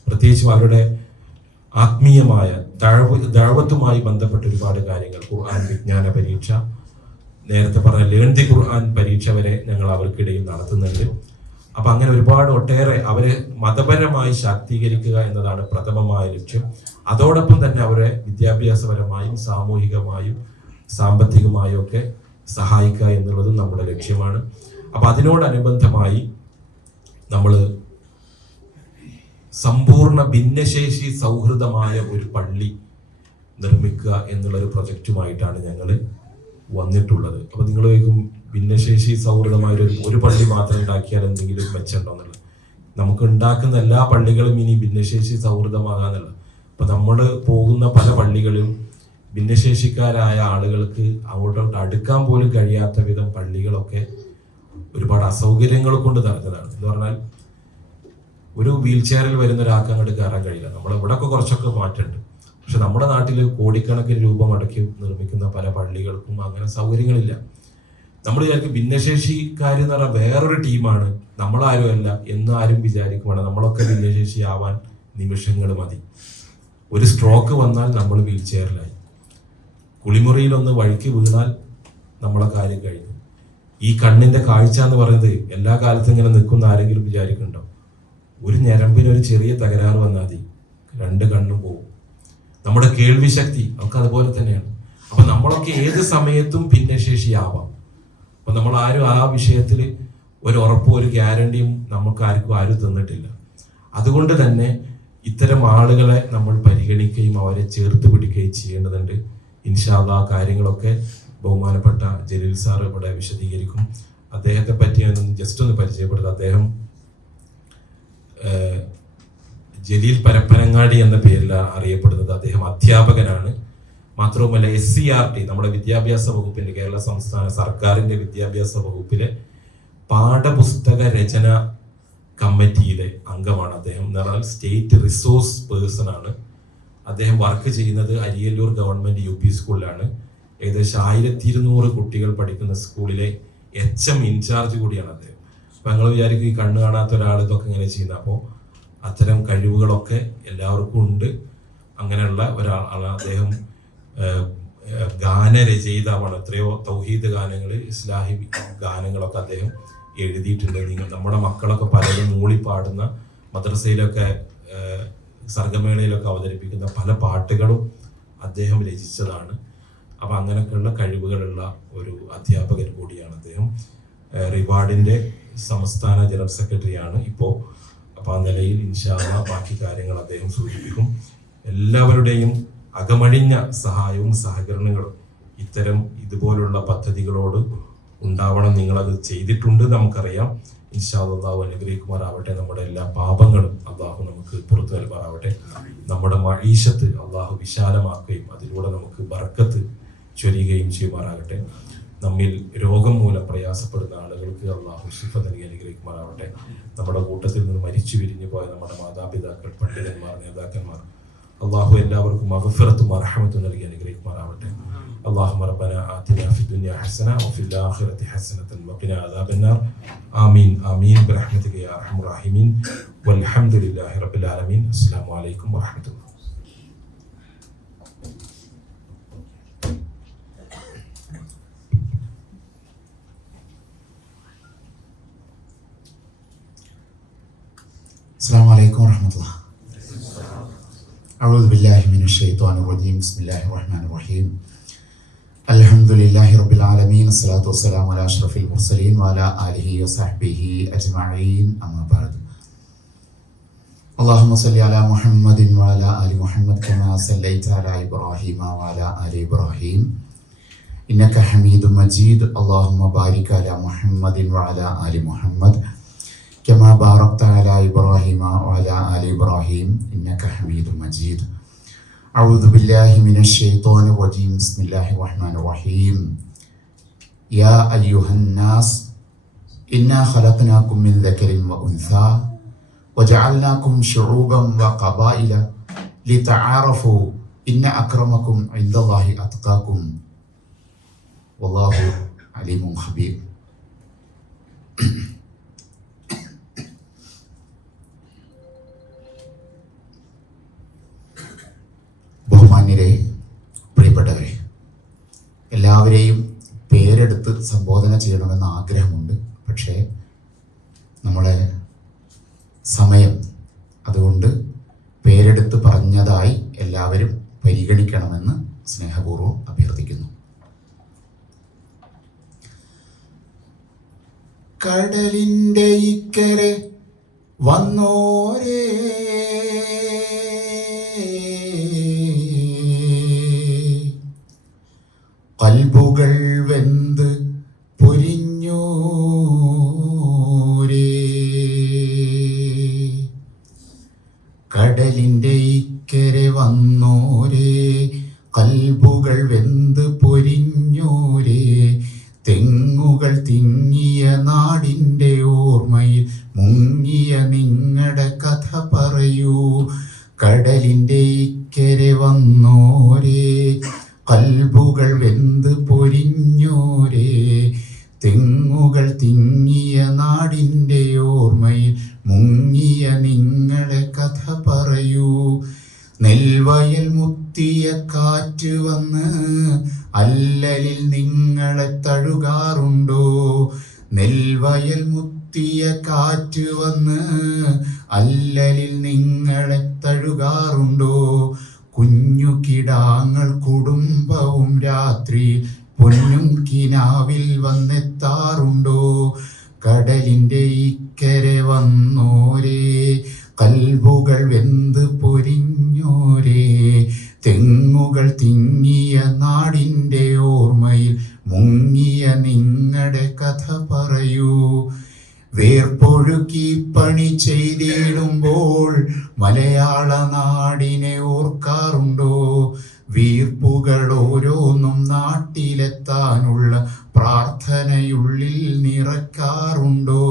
പ്രത്യേകിച്ചും അവരുടെ ആത്മീയമായ ദഅവത്തുമായി ബന്ധപ്പെട്ട ഒരുപാട് കാര്യങ്ങൾ, ഖുർആൻ വിജ്ഞാന പരീക്ഷ, നേരത്തെ പറഞ്ഞ ലേൺ ദി ഖുർആൻ പരീക്ഷ വരെ ഞങ്ങൾ അവർക്കിടയിൽ നടത്തുന്നുണ്ട്. അപ്പൊ അങ്ങനെ ഒരുപാട് ഒട്ടേറെ അവരെ മതപരമായി ശാക്തീകരിക്കുക എന്നതാണ് പ്രഥമമായ ലക്ഷ്യം. അതോടൊപ്പം തന്നെ അവരെ വിദ്യാഭ്യാസപരമായും സാമൂഹികമായും സാമ്പത്തികമായും ഒക്കെ സഹായിക്കുക എന്നുള്ളതും നമ്മുടെ ലക്ഷ്യമാണ്. അപ്പൊ അതിനോടനുബന്ധമായി നമ്മൾ സമ്പൂർണ്ണ ഭിന്നശേഷി സൗഹൃദമായ ഒരു പള്ളി നിർമ്മിക്കുക എന്നുള്ളൊരു പ്രൊജക്റ്റുമായിട്ടാണ് ഞങ്ങൾ വന്നിട്ടുള്ളത്. അപ്പൊ നിങ്ങൾ ഭിന്നശേഷി സൗഹൃദമായ ഒരു പള്ളി മാത്രം ഉണ്ടാക്കിയാൽ എന്തെങ്കിലും മെച്ചമുണ്ടോ എന്നുള്ളത്. നമുക്ക് ഉണ്ടാക്കുന്ന എല്ലാ പള്ളികളും ഇനി ഭിന്നശേഷി സൗഹൃദമാകാന്നുള്ളത്. അപ്പൊ നമ്മൾ പോകുന്ന പല പള്ളികളും ഭിന്നശേഷിക്കാരായ ആളുകൾക്ക് അങ്ങോട്ടോട്ട് അടുക്കാൻ പോലും കഴിയാത്ത വിധം പള്ളികളൊക്കെ ഒരുപാട് അസൗകര്യങ്ങൾ കൊണ്ട് നിറഞ്ഞതാണ്. എന്ന് പറഞ്ഞാൽ ഒരു വീൽ ചെയറിൽ വരുന്ന ഒരാൾക്ക് അങ്ങോട്ട് കയറാൻ കഴിയില്ല. നമ്മൾ ഇവിടെയൊക്കെ കുറച്ചൊക്കെ മാറ്റമുണ്ട്. പക്ഷെ നമ്മുടെ നാട്ടിൽ കോടിക്കണക്കിന് രൂപ മുടക്കി നിർമ്മിക്കുന്ന പല പള്ളികൾക്കും അങ്ങനെ സൗകര്യങ്ങളില്ല. നമ്മൾ വിചാരിക്കും ഭിന്നശേഷിക്കാരെന്ന് പറഞ്ഞാൽ വേറൊരു ടീമാണ്, നമ്മളാരുമല്ല എന്ന് ആരും വിചാരിക്കുവാണ്. നമ്മളൊക്കെ ഭിന്നശേഷി ആവാൻ നിമിഷങ്ങൾ മതി. ഒരു സ്ട്രോക്ക് വന്നാൽ നമ്മൾ വീൽ ചെയറിലായി. കുളിമുറിയിലൊന്ന് വഴുക്കി വീണാൽ നമ്മളെ കാര്യം കഴിഞ്ഞു. ഈ കണ്ണിന്റെ കാഴ്ച എന്ന് പറയുന്നത് എല്ലാ കാലത്തും ഇങ്ങനെ നിൽക്കുന്ന ആരെങ്കിലും വിചാരിക്കുന്നുണ്ടോ? ഒരു ഞരമ്പിന് ഒരു ചെറിയ തകരാറ് വന്നാൽ മതി, 2 കണ്ണും പോകും. നമ്മുടെ കേൾവി ശക്തി ഒക്കെ അതുപോലെ തന്നെയാണ്. അപ്പൊ നമ്മളൊക്കെ ഏത് സമയത്തും ഭിന്നശേഷിയാവാം. അപ്പൊ നമ്മൾ ആരും ആ വിഷയത്തിൽ ഒരു ഉറപ്പും ഒരു ഗ്യാരണ്ടിയും നമുക്ക് ആരും തന്നിട്ടില്ല. അതുകൊണ്ട് തന്നെ ഇത്തരം ആളുകളെ നമ്മൾ പരിഗണിക്കുകയും അവരെ ചേർത്ത് പിടിക്കുകയും ചെയ്യേണ്ടതുണ്ട്. ഇൻഷാ അല്ലാഹ് കാര്യങ്ങളൊക്കെ ബഹുമാനപ്പെട്ട ജലീൽ സാർ ഇവിടെ വിശദീകരിക്കും. അദ്ദേഹത്തെ പറ്റി ജസ്റ്റ് ഒന്ന് പരിചയപ്പെടുത്തുക. അദ്ദേഹം ജലീൽ പരപ്പനങ്ങാടി എന്ന പേരിൽ അറിയപ്പെടുന്നത്. അദ്ദേഹം അധ്യാപകനാണ്. മാത്രവുമല്ല SCRT നമ്മുടെ വിദ്യാഭ്യാസ വകുപ്പിന്റെ, കേരള സംസ്ഥാന സർക്കാരിന്റെ വിദ്യാഭ്യാസ വകുപ്പിലെ പാഠപുസ്തക രചന കമ്മിറ്റിയിലെ അംഗമാണ് അദ്ദേഹം. എന്ന് പറഞ്ഞാൽ സ്റ്റേറ്റ് റിസോഴ്സ് പേഴ്സൺ ആണ് അദ്ദേഹം. വർക്ക് ചെയ്യുന്നത് അരിയല്ലൂർ ഗവൺമെന്റ് UP സ്കൂളിലാണ്. ഏകദേശം 1200 കുട്ടികൾ പഠിക്കുന്ന സ്കൂളിലെ HM ഇൻചാർജ് കൂടിയാണ് അദ്ദേഹം. അപ്പൊ ഞങ്ങൾ വിചാരിക്കും ഈ കണ്ണ് കാണാത്ത ഒരാൾ ഇതൊക്കെ ഇങ്ങനെ ചെയ്യുന്നത്. അപ്പോൾ അത്തരം കഴിവുകളൊക്കെ എല്ലാവർക്കും ഉണ്ട്. അങ്ങനെയുള്ള ഒരാളാണ് അദ്ദേഹം. ഗാനരചയിതാവാണ്. എത്രയോ തൗഹീദ് ഗാനങ്ങൾ, ഇസ്ലാഹി ഗാനങ്ങളൊക്കെ അദ്ദേഹം എഴുതിയിട്ടുണ്ട്. നമ്മുടെ മക്കളൊക്കെ പലരും മൂളിപ്പാടുന്ന, മദ്രസയിലൊക്കെ സർഗമേളയിലൊക്കെ അവതരിപ്പിക്കുന്ന പല പാട്ടുകളും അദ്ദേഹം രചിച്ചതാണ്. അപ്പം അങ്ങനെയൊക്കെയുള്ള കഴിവുകളുള്ള ഒരു അധ്യാപകൻ കൂടിയാണ് അദ്ദേഹം. റിവാർഡിൻ്റെ സംസ്ഥാന ജനറൽ സെക്രട്ടറിയാണ് ഇപ്പോൾ. അപ്പോൾ ആ നിലയിൽ ഇൻഷാ അല്ലാഹ് ബാക്കി കാര്യങ്ങൾ അദ്ദേഹം സൂചിപ്പിക്കും. എല്ലാവരുടെയും അകമഴിഞ്ഞ സഹായവും സഹകരണങ്ങളും ഇത്തരം ഇതുപോലുള്ള പദ്ധതികളോട് ഉണ്ടാവണം. നിങ്ങളത് ചെയ്തിട്ടുണ്ട്, നമുക്കറിയാം. ഇൻഷാ അല്ലാഹ് അനുഗ്രഹിക്കുമാറാവട്ടെ. നമ്മുടെ എല്ലാ പാപങ്ങളും അള്ളാഹു നമുക്ക് പുറത്തു നൽകുമാറാവട്ടെ. നമ്മുടെ മഈശത്ത് അള്ളാഹു വിശാലമാക്കുകയും അതിലൂടെ നമുക്ക് ബർക്കത്ത് ചൊരിയുകയും ചെയ്യുമാറാകട്ടെ. നമ്മിൽ രോഗം മൂലം പ്രയാസപ്പെടുന്ന ആളുകൾക്ക് അള്ളാഹു ശിഫ നൽകി അനുഗ്രഹിക്കുമാറാവട്ടെ. നമ്മുടെ കൂട്ടത്തിൽ നിന്ന് മരിച്ചു പിരിഞ്ഞു പോയ നമ്മുടെ മാതാപിതാക്കൾ, പണ്ഡിതന്മാർ, നേതാക്കന്മാർ, അള്ളാഹു എല്ലാവർക്കും മഗ്ഫിറത്തും മർഹമത്തും നൽകി അനുഗ്രഹിക്കുമാറാവട്ടെ. اللهم ربنا آتنا في الدنيا حسنة وفي الآخرة حسنة وقنا عذاب النار. آمين آمين برحمتك يا أرحم الراحمين والحمد لله رب العالمين. السلام عليكم ورحمة الله. السلام عليكم ورحمة الله. أعوذ بالله من الشيطان الرجيم. بسم الله الرحمن الرحيم. الحمد لله رب العالمين. الصلاة والسلام على أشرف المرسلين وعلى آله وصحبه أجمعين. أما بعد. اللهم صل على محمد وعلى آل محمد كما صليت على إبراهيم وعلى آل إبراهيم إنك حميد مجيد. اللهم بارك على محمد وعلى آل محمد كما باركت على إبراهيم وعلى آل إبراهيم إنك حميد مجيد. أعوذ بالله من الشيطان الرجيم. بسم الله الرحمن الرحيم. يا أيها الناس إنا خلقناكم من ذكر وأنثى وجعلناكم شعوبا وقبائل لتعارفوا إن أكرمكم عند الله أتقاكم والله عليم خبير. ബഹുമാന്യരെ, പ്രിയപ്പെട്ടവരെ, എല്ലാവരെയും പേരെടുത്ത് സംബോധന ചെയ്യണമെന്ന് ആഗ്രഹമുണ്ട്. പക്ഷേ നമ്മളെ സമയം, അതുകൊണ്ട് പേരെടുത്ത് പറഞ്ഞതായി എല്ലാവരും പരിഗണിക്കണമെന്ന് സ്നേഹപൂർവ്വം അഭ്യർത്ഥിക്കുന്നു. കടലിൻ്റെ ഇക്കരെ വന്നോരേ, കൽബുകൾ വെന്ത് പൊരിഞ്ഞോരേ, കടലിൻ്റെ ഇക്കരെ വന്നോരേ, കൽബുകൾ വെന്ത് പൊരിഞ്ഞോരേ, തെങ്ങുകൾ തിങ്ങിയ നാടിൻ്റെ ഓർമ്മയിൽ മുങ്ങിയ നിങ്ങളുടെ കഥ പറയൂ. കടലിൻ്റെ ഇക്കരെ വന്നോരേ, കൽബുകൾ വെന്ത് പൊരിഞ്ഞോരേ, തെങ്ങുകൾ തിങ്ങിയ നാടിൻ്റെ ഓർമ്മയിൽ മുങ്ങിയ നിങ്ങളുടെ കഥ പറയൂ. നെൽവയൽ മുത്തിയ കാറ്റ് വന്ന് അല്ലലിൽ നിങ്ങളെ തഴുകാറുണ്ടോ? നെൽവയൽ മുത്തിയ കാറ്റ് വന്ന് അല്ലലിൽ നിങ്ങളെ തഴുകാറുണ്ടോ? കുഞ്ഞു കിടാങ്ങൾ കുടുംബവും രാത്രി പൊന്നും കിനാവിൽ വന്നെത്താറുണ്ടോ? കടലിൻ്റെ ഇക്കരെ വന്നോരേ, കൽബുകൾ വെന്ത് പൊരിഞ്ഞോരേ, തെങ്ങുകൾ തിങ്ങിയ നാടിൻ്റെ ഓർമ്മയിൽ മുങ്ങിയ നിങ്ങളുടെ കഥ പറയൂ. വേർപ്പൊഴുക്കി പണി ചെയ്തിടുമ്പോൾ മലയാള നാടിനെ ഓർക്കാറുണ്ടോ? വീർപ്പുകൾ ഓരോന്നും നാട്ടിലെത്താനുള്ള പ്രാർത്ഥനയുള്ളിൽ നിറക്കാറുണ്ടോ?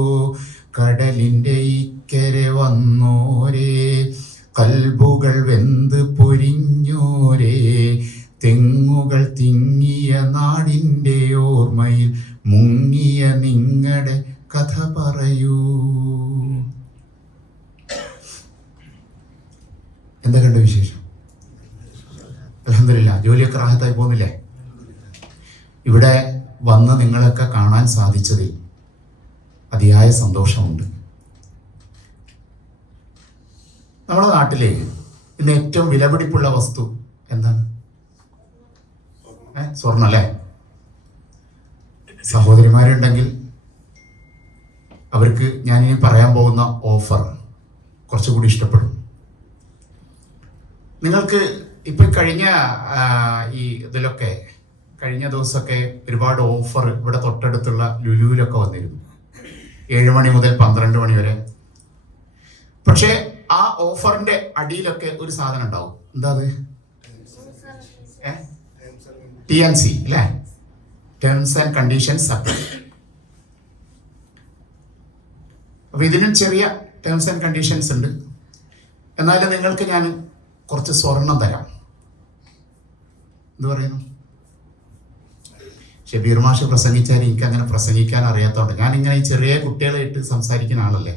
കടലിൻ്റെ ഇക്കരെ വന്നോരേ, കൽബുകൾ വെന്ത് പൊരിഞ്ഞോരേ, തെങ്ങുകൾ തിങ്ങിയ നാടിൻ്റെ ഓർമ്മയിൽ മുങ്ങിയ നിങ്ങളുടെ കഥ പറയൂ. എന്തൊക്കെയുണ്ട് വിശേഷം? അൽഹംദുലില്ലാ, ജോലിയൊക്കെ റാഹത്തായി പോകുന്നില്ലേ? ഇവിടെ വന്ന് നിങ്ങളൊക്കെ കാണാൻ സാധിച്ചതിൽ അതിയായ സന്തോഷമുണ്ട്. നമ്മുടെ നാട്ടിലേക്ക് ഇന്ന് ഏറ്റവും വിലപിടിപ്പുള്ള വസ്തു എന്താണ്? സ്വർണ്ണം അല്ലേ? സഹോദരിമാരുണ്ടെങ്കിൽ അവർക്ക് ഞാനിനി പറയാൻ പോകുന്ന ഓഫർ കുറച്ചുകൂടി ഇഷ്ടപ്പെടും. നിങ്ങൾക്ക് ഇപ്പം കഴിഞ്ഞ കഴിഞ്ഞ ദിവസമൊക്കെ ഒരുപാട് ഓഫർ ഇവിടെ തൊട്ടടുത്തുള്ള ലുലുവിലൊക്കെ വന്നിരുന്നു, 7 മണി മുതൽ 12 മണി വരെ. പക്ഷേ ആ ഓഫറിന്റെ അടിയിലൊക്കെ ഒരു സാധനം ഉണ്ടാവും. എന്താ അത്? TNC അല്ലേ? Terms and conditions apply. അപ്പൊ ഇതിനും ചെറിയ ടേംസ് ആൻഡ് കണ്ടീഷൻസ് ഉണ്ട്. എന്നാലും നിങ്ങൾക്ക് ഞാൻ കുറച്ച് സ്വർണം തരാം. എന്ത് പറയുന്നു? ഷബീർ മാഷ് പ്രസംഗിച്ചാൽ എനിക്ക് അങ്ങനെ പ്രസംഗിക്കാൻ അറിയാത്തതുകൊണ്ട്, ഞാനിങ്ങനെ ഈ ചെറിയ കുട്ടികളായിട്ട് സംസാരിക്കുന്ന ആളല്ലേ,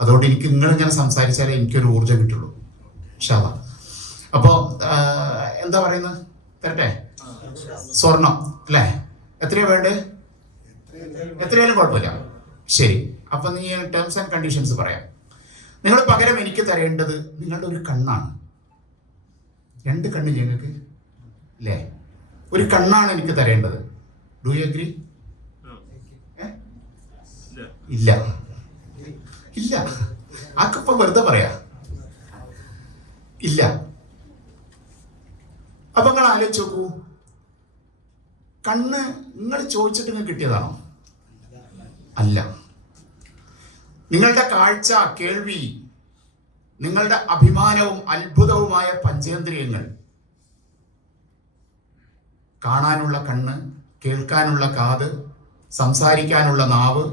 അതുകൊണ്ട് എനിക്ക് നിങ്ങളിങ്ങനെ സംസാരിച്ചാലേ എനിക്കൊരു ഊർജ്ജം കിട്ടുള്ളൂ. ഇൻഷാ അല്ലാഹ്. അപ്പോൾ എന്താ പറയുന്നത്? തരട്ടെ? സ്വർണം അല്ലേ? എത്രയാ വേണ്ടത്? എത്രയായാലും കുഴപ്പമില്ല. ശരി, അപ്പൊ നീ ടേംസ് ആൻഡ് കണ്ടീഷൻസ് പറയാം. നിങ്ങൾ പകരം എനിക്ക് തരേണ്ടത് നിങ്ങളുടെ ഒരു കണ്ണാണ്. 2 കണ്ണില്ലേ നിങ്ങൾക്ക്? അല്ലേ? ഒരു കണ്ണാണ് എനിക്ക് തരേണ്ടത്. Do you agree? ഇല്ല ഇല്ല, ആക്കിപ്പോ വെറുതെ പറയാ ഇല്ല. അപ്പൊ നിങ്ങൾ ആലോചിച്ച് നോക്കൂ, കണ്ണ് നിങ്ങൾ ചോദിച്ചിട്ട് നിങ്ങൾ കിട്ടിയതാണോ? അല്ല. നിങ്ങളുടെ കാഴ്ച, കേൾവി, നിങ്ങളുടെ അഭിമാനവും അത്ഭുതവുമായ പഞ്ചേന്ദ്രിയങ്ങൾ, കാണാനുള്ള കണ്ണ്, കേൾക്കാനുള്ള കാത്, സംസാരിക്കാനുള്ള നാവ്,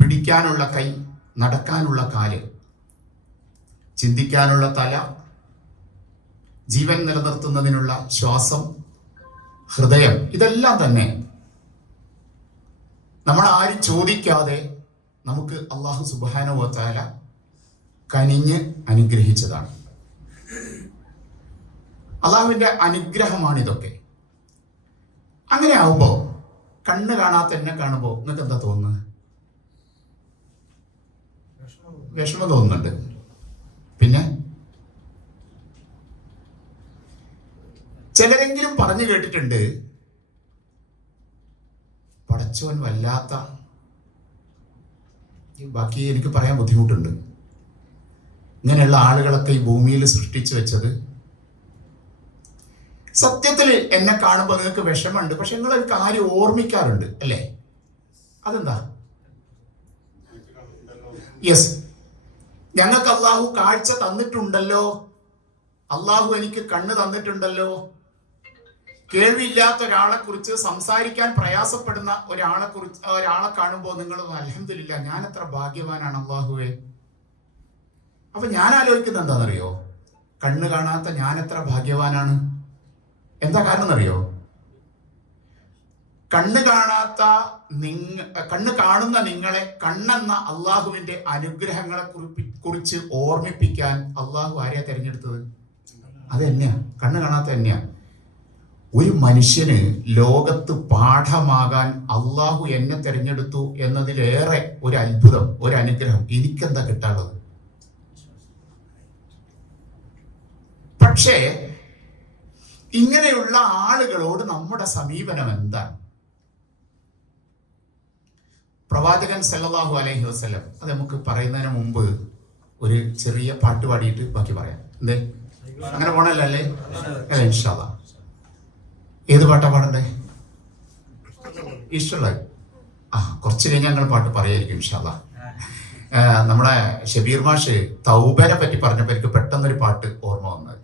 പിടിക്കാനുള്ള കൈ, നടക്കാനുള്ള കാല്, ചിന്തിക്കാനുള്ള തല, ജീവൻ നിലനിർത്തുന്നതിനുള്ള ശ്വാസം, ഹൃദയം, ഇതെല്ലാം തന്നെ നമ്മൾ ആരും ചോദിക്കാതെ നമുക്ക് അല്ലാഹു സുബ്ഹാനഹു വ തആല കനിഞ്ഞ് അനുഗ്രഹിച്ചതാണ്. അള്ളാഹുവിന്റെ അനുഗ്രഹമാണ് ഇതൊക്കെ. അങ്ങനെ ആവുമ്പോ കണ്ണ് കാണാത്ത എന്നെ കാണുമ്പോൾ നിങ്ങൾക്ക് എന്താ തോന്നുന്നത്? വിഷമം തോന്നുന്നുണ്ട്. പിന്നെ ചിലരെങ്കിലും പറഞ്ഞു കേട്ടിട്ടുണ്ട്, പടച്ചോൻ വല്ലാത്ത, ബാക്കി എനിക്ക് പറയാൻ ബുദ്ധിമുട്ടുണ്ട്, ഇങ്ങനെയുള്ള ആളുകളൊക്കെ ഈ ഭൂമിയിൽ സൃഷ്ടിച്ചു വെച്ചത്. സത്യത്തിൽ എന്നെ കാണുമ്പോൾ നിങ്ങൾക്ക് വിഷമമുണ്ട്, പക്ഷെ നിങ്ങളൊരു കാര്യം ഓർമ്മിക്കാറുണ്ട് അല്ലേ? അതെന്താ? യെസ്, ഞങ്ങൾക്ക് അള്ളാഹു കാഴ്ച തന്നിട്ടുണ്ടല്ലോ, അള്ളാഹു എനിക്ക് കണ്ണ് തന്നിട്ടുണ്ടല്ലോ. കേൾവിയില്ലാത്ത ഒരാളെ കുറിച്ച്, സംസാരിക്കാൻ പ്രയാസപ്പെടുന്ന ഒരാളെ കാണുമ്പോൾ നിങ്ങൾ അൽഹംദുലില്ലാ, ഞാൻ എത്ര ഭാഗ്യവാനാണ് അള്ളാഹുവേ. അപ്പൊ ഞാൻ ആലോചിക്കുന്നത് എന്താണെന്നറിയോ? കണ്ണ് കാണാത്ത ഞാൻ എത്ര ഭാഗ്യവാനാണ്. എന്താ കാരണം എന്നറിയോ? കണ്ണ് കാണുന്ന നിങ്ങളെ കണ്ണെന്ന അള്ളാഹുവിന്റെ അനുഗ്രഹങ്ങളെ കുറിച്ച് ഓർമ്മിപ്പിക്കാൻ അള്ളാഹു ആരെയാ തെരഞ്ഞെടുത്തത്? അത് തന്നെയാ, കണ്ണ് കാണാത്ത തന്നെയാ. ഒരു മനുഷ്യന് ലോകത്ത് പാഠമാകാൻ അള്ളാഹു എന്നെ തെരഞ്ഞെടുത്തു എന്നതിലേറെ ഒരു അത്ഭുതം, ഒരു അനുഗ്രഹം എനിക്കെന്താ കിട്ടാനുള്ളത്? പക്ഷേ ഇങ്ങനെയുള്ള ആളുകളോട് നമ്മുടെ സമീപനം എന്താണ്? പ്രവാചകൻ സല്ലല്ലാഹു അലൈഹി വസല്ലം, അത് നമുക്ക് പറയുന്നതിന് മുമ്പ് ഒരു ചെറിയ പാട്ട് പാടിയിട്ട് ബാക്കി പറയാം. എന്തേ, അങ്ങനെ പോണല്ലേ? അല്ല, ഇൻഷാ അല്ലാഹ്. ഏത് പാട്ടാ പാടണ്ടേ? ഇഷ്ടമുള്ള കുറച്ച് കഴിഞ്ഞ് ഞങ്ങൾ പാട്ട് പറയായിരിക്കും ഇൻഷാ അല്ലാഹ്. നമ്മുടെ ഷബീർ മാഷ് തൗബനെ പറ്റി പറഞ്ഞപ്പോൾ എനിക്ക് പെട്ടെന്നൊരു പാട്ട് ഓർമ്മ വന്നത്.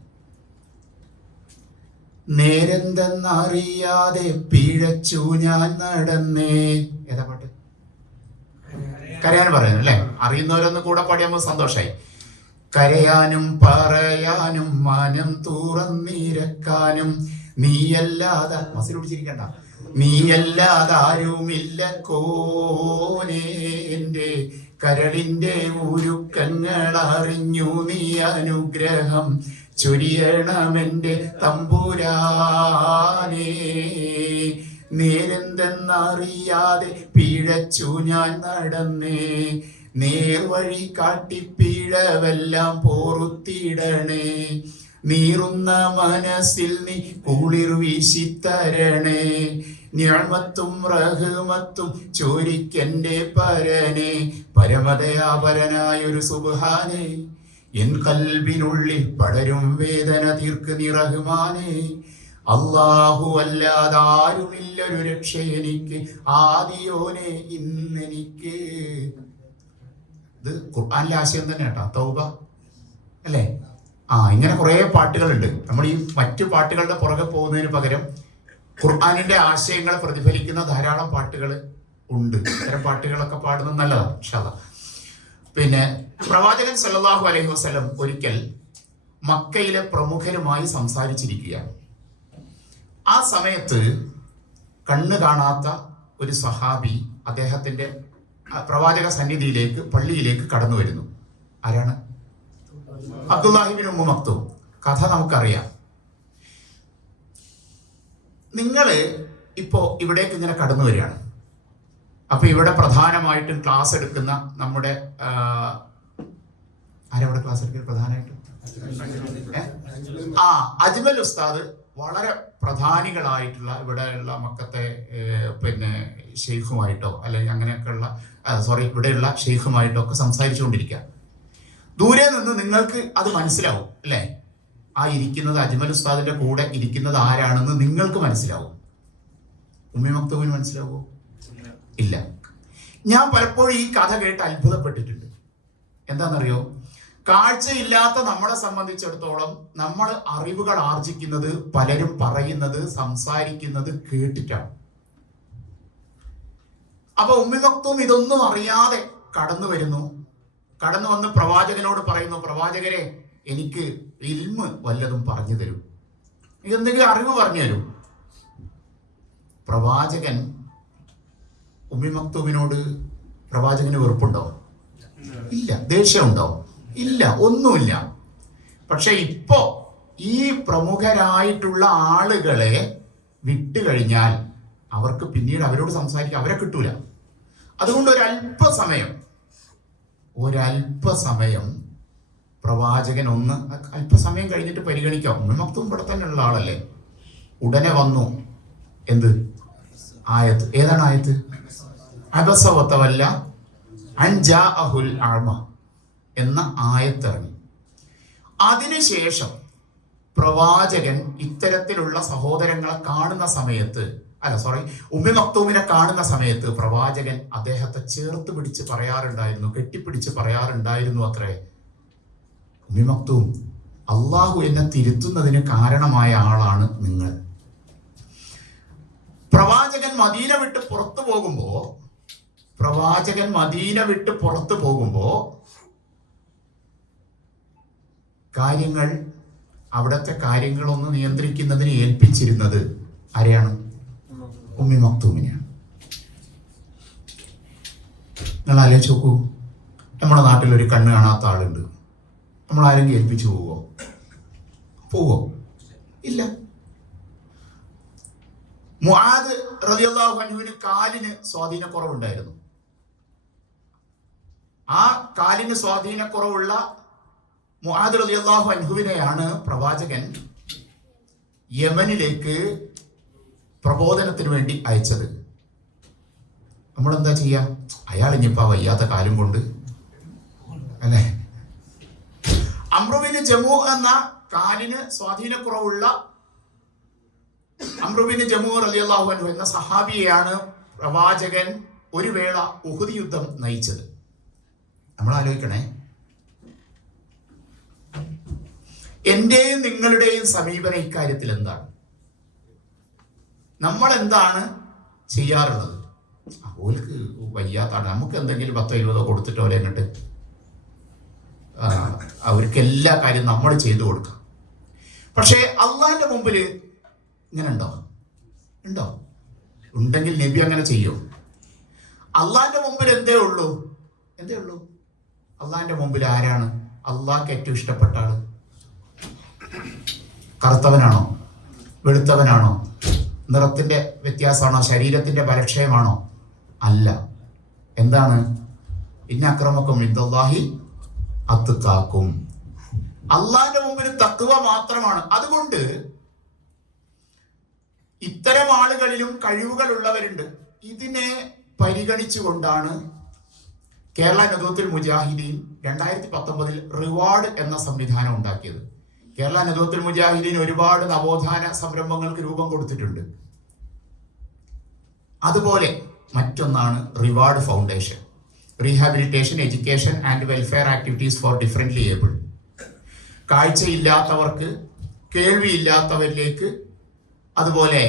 നേരെന്തെന്നറിയാതെ പിഴച്ചു ഞാൻ നടന്നേ. ഏതാ പാട്ട്? കരയാനും പറയാനും അല്ലേ? അറിയുന്നവരൊന്ന് കൂടെ പാടിയാകുമ്പോൾ സന്തോഷായി. കരയാനും പറയാനും മനം തുറന്നിരക്കാനും നീയല്ലാതെ, മസിൽ പിടിച്ചിരിക്കണ്ട, നീയല്ലാതാരുമില്ല കോനേ, എന്റെ കരളിന്റെ ഉരുക്കങ്ങൾ അറിഞ്ഞു നീ അനുഗ്രഹം ചൊരിയണമെന്റെ തമ്പുരാനേ. നേരെന്തെന്നറിയാതെ പിഴച്ചു ഞാൻ നടന്നേ, നേർവഴി കാട്ടി പിഴവെല്ലാം പൊറുത്തിടണേ. നീറുന്ന മനസ്സിൽ നീ കുളിർ വീശിത്തരണേ. നിഅമത്തും റഹ്മത്തും ചോരിക്കെന്റെ പരനെ, പരമദയാപരനായൊരു സുബ്ഹാനേ. എൻ കൽബിനുള്ളിൽ പടരും വേദന തീർക്ക് നീ റഹ്മാനേ. അല്ലാഹു അല്ലാതാരുമില്ലൊരു രക്ഷ എനിക്ക്, ആദിയോനെ ഇന്നെനിക്ക്. ഇത് ഖുർആനിലെ ആശയം തന്നെ കേട്ടോ, തൗബ അല്ലേ? ഇങ്ങനെ കുറേ പാട്ടുകളുണ്ട്. നമ്മൾ ഈ മറ്റു പാട്ടുകളുടെ പുറകെ പോകുന്നതിന് പകരം ഖുർആനിന്റെ ആശയങ്ങളെ പ്രതിഫലിക്കുന്ന ധാരാളം പാട്ടുകൾ ഉണ്ട്. ഇത്തരം പാട്ടുകളൊക്കെ പാടുന്നത് നല്ലതാണ് ഇൻഷാ അല്ലാഹ്. പിന്നെ പ്രവാചകൻ സല്ലല്ലാഹു അലൈഹി വസല്ലം ഒരിക്കൽ മക്കയിലെ പ്രമുഖരുമായി സംസാരിച്ചിരിക്കുകയാണ്. ആ സമയത്ത് കണ്ണ് കാണാത്ത ഒരു സഹാബി അദ്ദേഹത്തിന്റെ പ്രവാചക സന്നിധിയിലേക്ക്, പള്ളിയിലേക്ക് കടന്നു വരുന്നു. ആരാണ്? Abdullahi ibn Umm Maktum. കഥ നമുക്കറിയാം. നിങ്ങള് ഇപ്പോ ഇവിടേക്ക് ഇങ്ങനെ കടന്നു വരികയാണ്. അപ്പൊ ഇവിടെ പ്രധാനമായിട്ടും ക്ലാസ് എടുക്കുന്ന നമ്മുടെ ആരവിടെ ക്ലാസ് എടുക്കുന്നത് പ്രധാനമായിട്ടും? അജ്മൽ ഉസ്താദ് വളരെ പ്രധാനികളായിട്ടുള്ള ഇവിടെയുള്ള മക്കത്തെ പിന്നെ ഷെയ്ഖുമായിട്ടോ അല്ലെങ്കിൽ അങ്ങനെയൊക്കെയുള്ള ഇവിടെയുള്ള ഷെയ്ഖുമായിട്ടോ ഒക്കെ സംസാരിച്ചുകൊണ്ടിരിക്കുക. ദൂരെ നിന്ന് നിങ്ങൾക്ക് അത് മനസ്സിലാവും അല്ലേ? ആ ഇരിക്കുന്നത് അജ്മൽ ഉസ്താദിന്റെ കൂടെ ഇരിക്കുന്നത് ആരാണെന്ന് നിങ്ങൾക്ക് മനസ്സിലാവും. ഉമ്മി മക്തൂമിന് മനസ്സിലാവോ? ഇല്ല. ഞാൻ പലപ്പോഴും ഈ കഥ കേട്ട് അത്ഭുതപ്പെട്ടിട്ടുണ്ട്. എന്താണെന്നറിയോ? കാഴ്ചയില്ലാത്ത നമ്മളെ സംബന്ധിച്ചിടത്തോളം നമ്മൾ അറിവുകൾ ആർജിക്കുന്നത് പലരും പറയുന്നത്, സംസാരിക്കുന്നത് കേട്ടിട്ടാണ്. അപ്പൊ ഉമ്മി മക്തൂം ഇതൊന്നും അറിയാതെ കടന്നു വരുന്നു. കടന്നു വന്ന് പ്രവാചകനോട് പറയുന്നു, പ്രവാചകരെ എനിക്ക് ഇൽമ് വല്ലതും പറഞ്ഞു തരൂ, എന്തെങ്കിലും അറിവ് പറഞ്ഞു തരൂ. പ്രവാചകൻ ഉമ്മി മക്തൂമിനോട് പ്രവാചകന് വെറുപ്പുണ്ടോ? ഇല്ല. ദേഷ്യമുണ്ടോ? ഇല്ല. ഒന്നുമില്ല. പക്ഷെ ഇപ്പോ ഈ പ്രമുഖരായിട്ടുള്ള ആളുകളെ വിട്ടുകഴിഞ്ഞാൽ അവർക്ക് പിന്നീട് അവരോട് സംസാരിക്കാൻ അവരെ കിട്ടൂല. അതുകൊണ്ട് ഒരല്പസമയം പ്രവാചകൻ ഒന്ന് അല്പസമയം കഴിഞ്ഞിട്ട് പരിഗണിക്കാം. ഉമ്മി മക്തൂം ഇവിടെ തന്നെ ഉള്ള ആളല്ലേ. ഉടനെ വന്നു. എന്ത് ആയത്ത്? ഏതാണ് ആയത്ത്? അബസ വതവല്ല അൻ ജാഅഹുൽ അഅമ എന്ന ആയത്തിറങ്ങി. അതിനുശേഷം പ്രവാചകൻ ഇത്തരത്തിലുള്ള സഹോദരങ്ങളെ കാണുന്ന സമയത്ത് ഉമ്മി മക്തൂമിനെ കാണുന്ന സമയത്ത് പ്രവാചകൻ അദ്ദേഹത്തെ ചേർത്ത് പിടിച്ച് പറയാറുണ്ടായിരുന്നു, കെട്ടിപ്പിടിച്ച് പറയാറുണ്ടായിരുന്നു അത്രേ, ഉമ്മി മക്തൂം, അള്ളാഹു എന്നെ തിരുത്തുന്നതിന് കാരണമായ ആളാണ് നിങ്ങൾ. പ്രവാചകൻ മദീന വിട്ട് പുറത്തു പോകുമ്പോ അവിടുത്തെ കാര്യങ്ങളൊന്ന് നിയന്ത്രിക്കുന്നതിന് ഏൽപ്പിച്ചിരുന്നത് ആരെയാണ്? ഉമ്മി മക്തൂമിനെയാണ്. നിങ്ങൾ ആലോചിച്ച് നോക്കൂ. നമ്മുടെ നാട്ടിൽ ഒരു കണ്ണ് കാണാത്ത ആളുണ്ട്. നമ്മൾ ആരെങ്കിലും ഏൽപ്പിച്ചു പോവോ? ഇല്ല. മുആദ് റളിയല്ലാഹു അൻഹുവിന് കാലിന് സ്വാധീനക്കുറവുണ്ടായിരുന്നു. ആ കാലിന് സ്വാധീനക്കുറവുള്ള മുആദ് റളിയല്ലാഹു അൻഹുവിനെയാണ് പ്രവാചകൻ യമനിലേക്ക് പ്രബോധനത്തിന് വേണ്ടി അയച്ചത്. നമ്മളെന്താ ചെയ്യാ? അയാൾ ഇനിയിപ്പോ വയ്യാത്ത കാലും കൊണ്ട് അല്ലേ? അംറുബിന് ജമു എന്ന കാലിന് സ്വാധീനക്കുറവുള്ള അംറുബിന് ജമു റളിയല്ലാഹു അൻഹു എന്ന സഹാബിയെയാണ് പ്രവാചകൻ ഒരു വേള ഉഹുദ് യുദ്ധം നയിച്ചത്. നമ്മൾ ആലോചിക്കണേ, എന്റെയും നിങ്ങളുടെയും സമീപനം ഇക്കാര്യത്തിൽ എന്താണ്? നമ്മൾ എന്താണ് ചെയ്യാറുള്ളത്? ഓൾക്ക് വയ്യാത്താണ്, നമുക്ക് എന്തെങ്കിലും 10-20 കൊടുത്തിട്ട് അവരെ അങ്ങോട്ട് അവർക്ക് എല്ലാ കാര്യം നമ്മൾ ചെയ്തു കൊടുക്കാം. പക്ഷേ അള്ളാഹിന്റെ മുമ്പിൽ ഇങ്ങനെ ഉണ്ടോ? ഉണ്ടെങ്കിൽ നബി അങ്ങനെ ചെയ്യോ? അള്ളാഹിന്റെ മുമ്പിൽ എന്തേ ഉള്ളൂ? അള്ളാഹിന്റെ മുമ്പിൽ ആരാണ് അള്ളാഹ്ക്ക് ഏറ്റവും ഇഷ്ടപ്പെട്ട ആള്? കറുത്തവനാണോ? വെളുത്തവനാണോ? നിറത്തിന്റെ വ്യത്യാസമാണോ? ശരീരത്തിന്റെ ബലക്ഷയമാണോ? അല്ല. എന്താണ്? ഇന്ന അക്രമക്കും ഇൻദല്ലാഹി അത്ഖാക്കും. അള്ളാന്റെ മുമ്പിൽ തഖ്വ മാത്രമാണ്. അതുകൊണ്ട് ഇത്തരം ആളുകളിലും കഴിവുകളുള്ളവരുണ്ട്. ഇതിനെ പരിഗണിച്ചുകൊണ്ടാണ് കേരള നദുവത്തുൽ മുജാഹിദീൻ 2019 റിവാർഡ് എന്ന സംവിധാനം ഉണ്ടാക്കിയത്. കേരള നദുവത്തുൽ മുജാഹിദീൻ ഒരുപാട് നവോത്ഥാന സംരംഭങ്ങൾക്ക് രൂപം കൊടുത്തിട്ടുണ്ട്. അതുപോലെ മറ്റൊന്നാണ് reward foundation, rehabilitation, education and welfare activities for differently able. കാഴ്ചയില്ലാത്തവർക്ക്, കേൾവിയില്ലാത്തവരിലേക്ക്, അതുപോലെ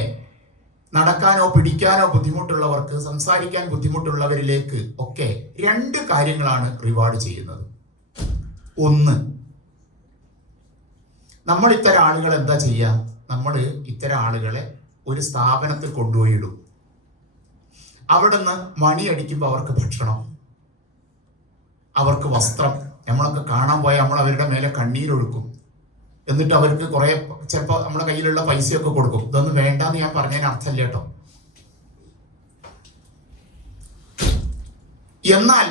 നടക്കാനോ പിടിക്കാനോ ബുദ്ധിമുട്ടുള്ളവർക്ക്, സംസാരിക്കാൻ ബുദ്ധിമുട്ടുള്ളവരിലേക്ക് ഒക്കെ 2 കാര്യങ്ങളാണ് റിവാർഡ് ചെയ്യുന്നത്. ഒന്ന്, നമ്മൾ ഇത്തരം ആളുകൾ എന്താ ചെയ്യുക? നമ്മൾ ഇത്തരം ആളുകളെ ഒരു സ്ഥാപനത്തിൽ കൊണ്ടുപോയി ഇടും. അവിടുന്ന് മണിയടിക്കുമ്പോൾ അവർക്ക് ഭക്ഷണം, അവർക്ക് വസ്ത്രം. നമ്മളൊക്കെ കാണാൻ പോയാൽ നമ്മൾ അവരുടെ മേലെ കണ്ണീരൊഴുക്കും. എന്നിട്ട് അവർക്ക് കുറെ ചിലപ്പോൾ നമ്മുടെ കയ്യിലുള്ള പൈസയൊക്കെ കൊടുക്കും. ഇതൊന്നും വേണ്ടാന്ന് ഞാൻ പറഞ്ഞതിന് അർത്ഥമില്ല കേട്ടോ. എന്നാൽ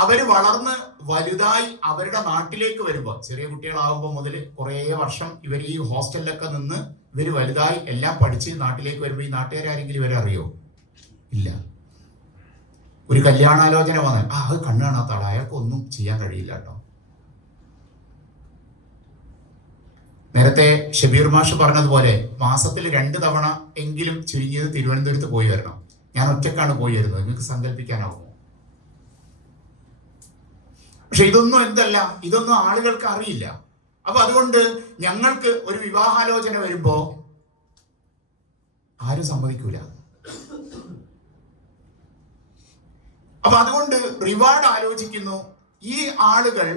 അവര് വളർന്ന് വലുതായി അവരുടെ നാട്ടിലേക്ക് വരുമ്പോൾ, ചെറിയ കുട്ടികളാകുമ്പോൾ മുതൽ കുറേ വർഷം ഇവർ ഈ ഹോസ്റ്റലിലൊക്കെ നിന്ന് ഇവർ വലുതായി എല്ലാം പഠിച്ച് നാട്ടിലേക്ക് വരുമ്പോൾ ഈ നാട്ടുകാരെങ്കിലും ഇവരെ അറിയോ? ഇല്ല. ഒരു കല്യാണാലോചന വന്നാൽ അത് കണ്ണ് കാണാത്ത ആളാ, അയാൾക്ക് ഒന്നും ചെയ്യാൻ കഴിയില്ല കേട്ടോ. നേരത്തെ ഷബീർ മാഷ് പറഞ്ഞതുപോലെ മാസത്തിൽ 2 തവണ എങ്കിലും ചുരുങ്ങിയത് തിരുവനന്തപുരത്ത് പോയി വരണം. ഞാൻ ഒറ്റക്കാണ് പോയി വരുന്നത്, നിങ്ങൾക്ക് സങ്കല്പിക്കാനാവുമോ? പക്ഷെ ഇതൊന്നും ഇതൊന്നും ആളുകൾക്ക് അറിയില്ല. അപ്പൊ അതുകൊണ്ട് ഞങ്ങൾക്ക് ഒരു വിവാഹാലോചന വരുമ്പോ ആരും സമ്മതിക്കൂല. അപ്പൊ അതുകൊണ്ട് റിവാർഡ് ആലോചിക്കുന്നു. ഈ ആളുകൾ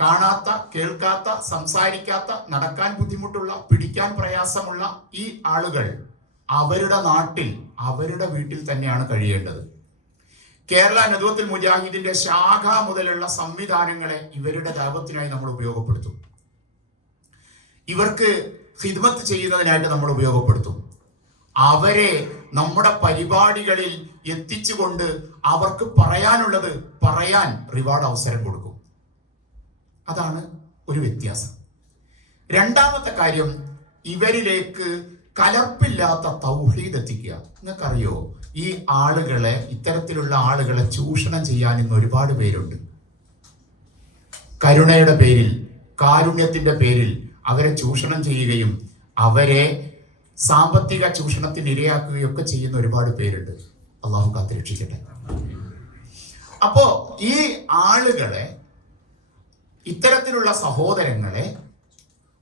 കാണാത്ത, കേൾക്കാത്ത, സംസാരിക്കാത്ത, നടക്കാൻ ബുദ്ധിമുട്ടുള്ള, പിടിക്കാൻ പ്രയാസമുള്ള ഈ ആളുകൾ അവരുടെ നാട്ടിൽ, അവരുടെ വീട്ടിൽ തന്നെയാണ് കഴിയേണ്ടത്. കേരള നദുവത്തുൽ മുജാഹിദിന്റെ ശാഖ മുതലുള്ള സംവിധാനങ്ങളെ ഇവരുടെ ദഅവത്തിനായി നമ്മൾ ഉപയോഗപ്പെടുത്തും. ഇവർക്ക് ഖിദ്മത്ത് ചെയ്യുന്നതിനായിട്ട് നമ്മൾ ഉപയോഗപ്പെടുത്തും. അവരെ നമ്മുടെ പരിപാടികളിൽ എത്തിച്ചുകൊണ്ട് അവർക്ക് പറയാനുള്ളത് പറയാൻ റിവാർഡ് അവസരം കൊടുക്കും. അതാണ് ഒരു വ്യത്യാസം. രണ്ടാമത്തെ കാര്യം, ഇവരിലേക്ക് കലർപ്പില്ലാത്ത തൗഹീദ് എത്തിക്കുക. നിങ്ങൾക്കറിയോ, ഈ ആളുകളെ, ഇത്തരത്തിലുള്ള ആളുകളെ ചൂഷണം ചെയ്യാൻ ഇന്ന് ഒരുപാട് പേരുണ്ട്. കരുണയുടെ പേരിൽ, കാരുണ്യത്തിന്റെ പേരിൽ അവരെ ചൂഷണം ചെയ്യുകയും അവരെ സാമ്പത്തിക ചൂഷണത്തിന് ഇരയാക്കുകയും ഒക്കെ ചെയ്യുന്ന ഒരുപാട് പേരുണ്ട്. അള്ളാഹു കാത്തുരക്ഷിക്കട്ടെ. അപ്പോ ഈ ആളുകളെ, ഇത്തരത്തിലുള്ള സഹോദരങ്ങളെ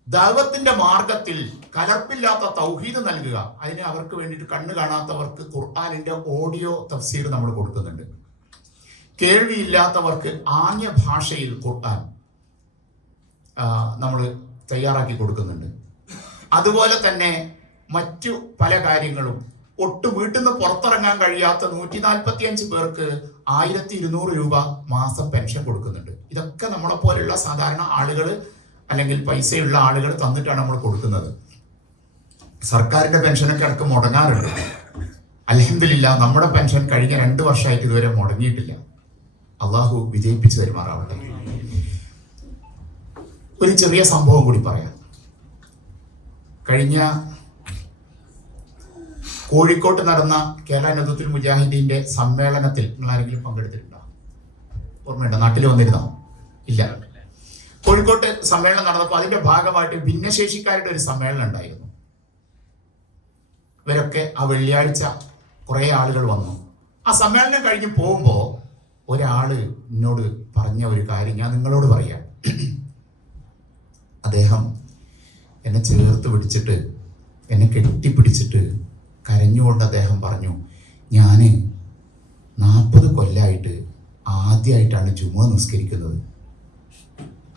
ദഅവത്തിന്റെ മാർഗത്തിൽ കലർപ്പില്ലാത്ത തൗഹീദ് നൽകുക. അതിന് അവർക്ക് വേണ്ടിയിട്ട് കണ്ണ് കാണാത്തവർക്ക് ഖുർആനിന്റെ ഓഡിയോ തഫ്സീർ നമ്മൾ കൊടുക്കുന്നുണ്ട്. കേൾവിയില്ലാത്തവർക്ക് ആംഗ്യ ഭാഷയിൽ ഖുർആൻ നമ്മൾ തയ്യാറാക്കി കൊടുക്കുന്നുണ്ട്. അതുപോലെ തന്നെ മറ്റു പല കാര്യങ്ങളും. ഒട്ടും വീട്ടിൽ നിന്ന് പുറത്തിറങ്ങാൻ കഴിയാത്ത 145 പേർക്ക് 1200 രൂപ മാസം പെൻഷൻ കൊടുക്കുന്നുണ്ട്. ഇതൊക്കെ നമ്മളെ പോലുള്ള സാധാരണ ആളുകൾ അല്ലെങ്കിൽ പൈസയുള്ള ആളുകൾ തന്നിട്ടാണ് നമ്മൾ കൊടുക്കുന്നത്. സർക്കാരിന്റെ പെൻഷനൊക്കെ ഇടയ്ക്ക് മുടങ്ങാറുണ്ട്. അൽഹംദുലില്ലാഹ് നമ്മുടെ പെൻഷൻ കഴിഞ്ഞ 2 വർഷമായിട്ട് ഇതുവരെ മുടങ്ങിയിട്ടില്ല. അള്ളാഹു വിജയിപ്പിച്ചു തരുമാറാവട്ടെ. ഒരു ചെറിയ സംഭവം കൂടി പറയാം. കഴിഞ്ഞ കോഴിക്കോട്ട് നടന്ന കേരള നദുവത്തുൽ മുജാഹിദീന്റെ സമ്മേളനത്തിൽ നിങ്ങൾ ആരെങ്കിലും പങ്കെടുത്തിട്ടുണ്ടോ? ഓർമ്മയുണ്ടോ? നാട്ടിൽ വന്നിരുന്നോ? ഇല്ല. കോഴിക്കോട്ട് സമ്മേളനം നടന്നപ്പോൾ അതിന്റെ ഭാഗമായിട്ട് ഭിന്നശേഷിക്കാരുടെ ഒരു സമ്മേളനം ഉണ്ടായിരുന്നു. ഇവരൊക്കെ ആ വെള്ളിയാഴ്ച കുറെ ആളുകൾ വന്നു. ആ സമ്മേളനം കഴിഞ്ഞ് പോകുമ്പോൾ ഒരാള് എന്നോട് പറഞ്ഞ ഒരു കാര്യം ഞാൻ നിങ്ങളോട് പറയാം. അദ്ദേഹം എന്നെ ചേർത്ത് പിടിച്ചിട്ട്, എന്നെ കെട്ടിപ്പിടിച്ചിട്ട് കരഞ്ഞുകൊണ്ട് അദ്ദേഹം പറഞ്ഞു, ഞാൻ 40 കൊല്ലമായിട്ട് ആദ്യമായിട്ടാണ് ജുമുഅ നിസ്കരിക്കുന്നത്.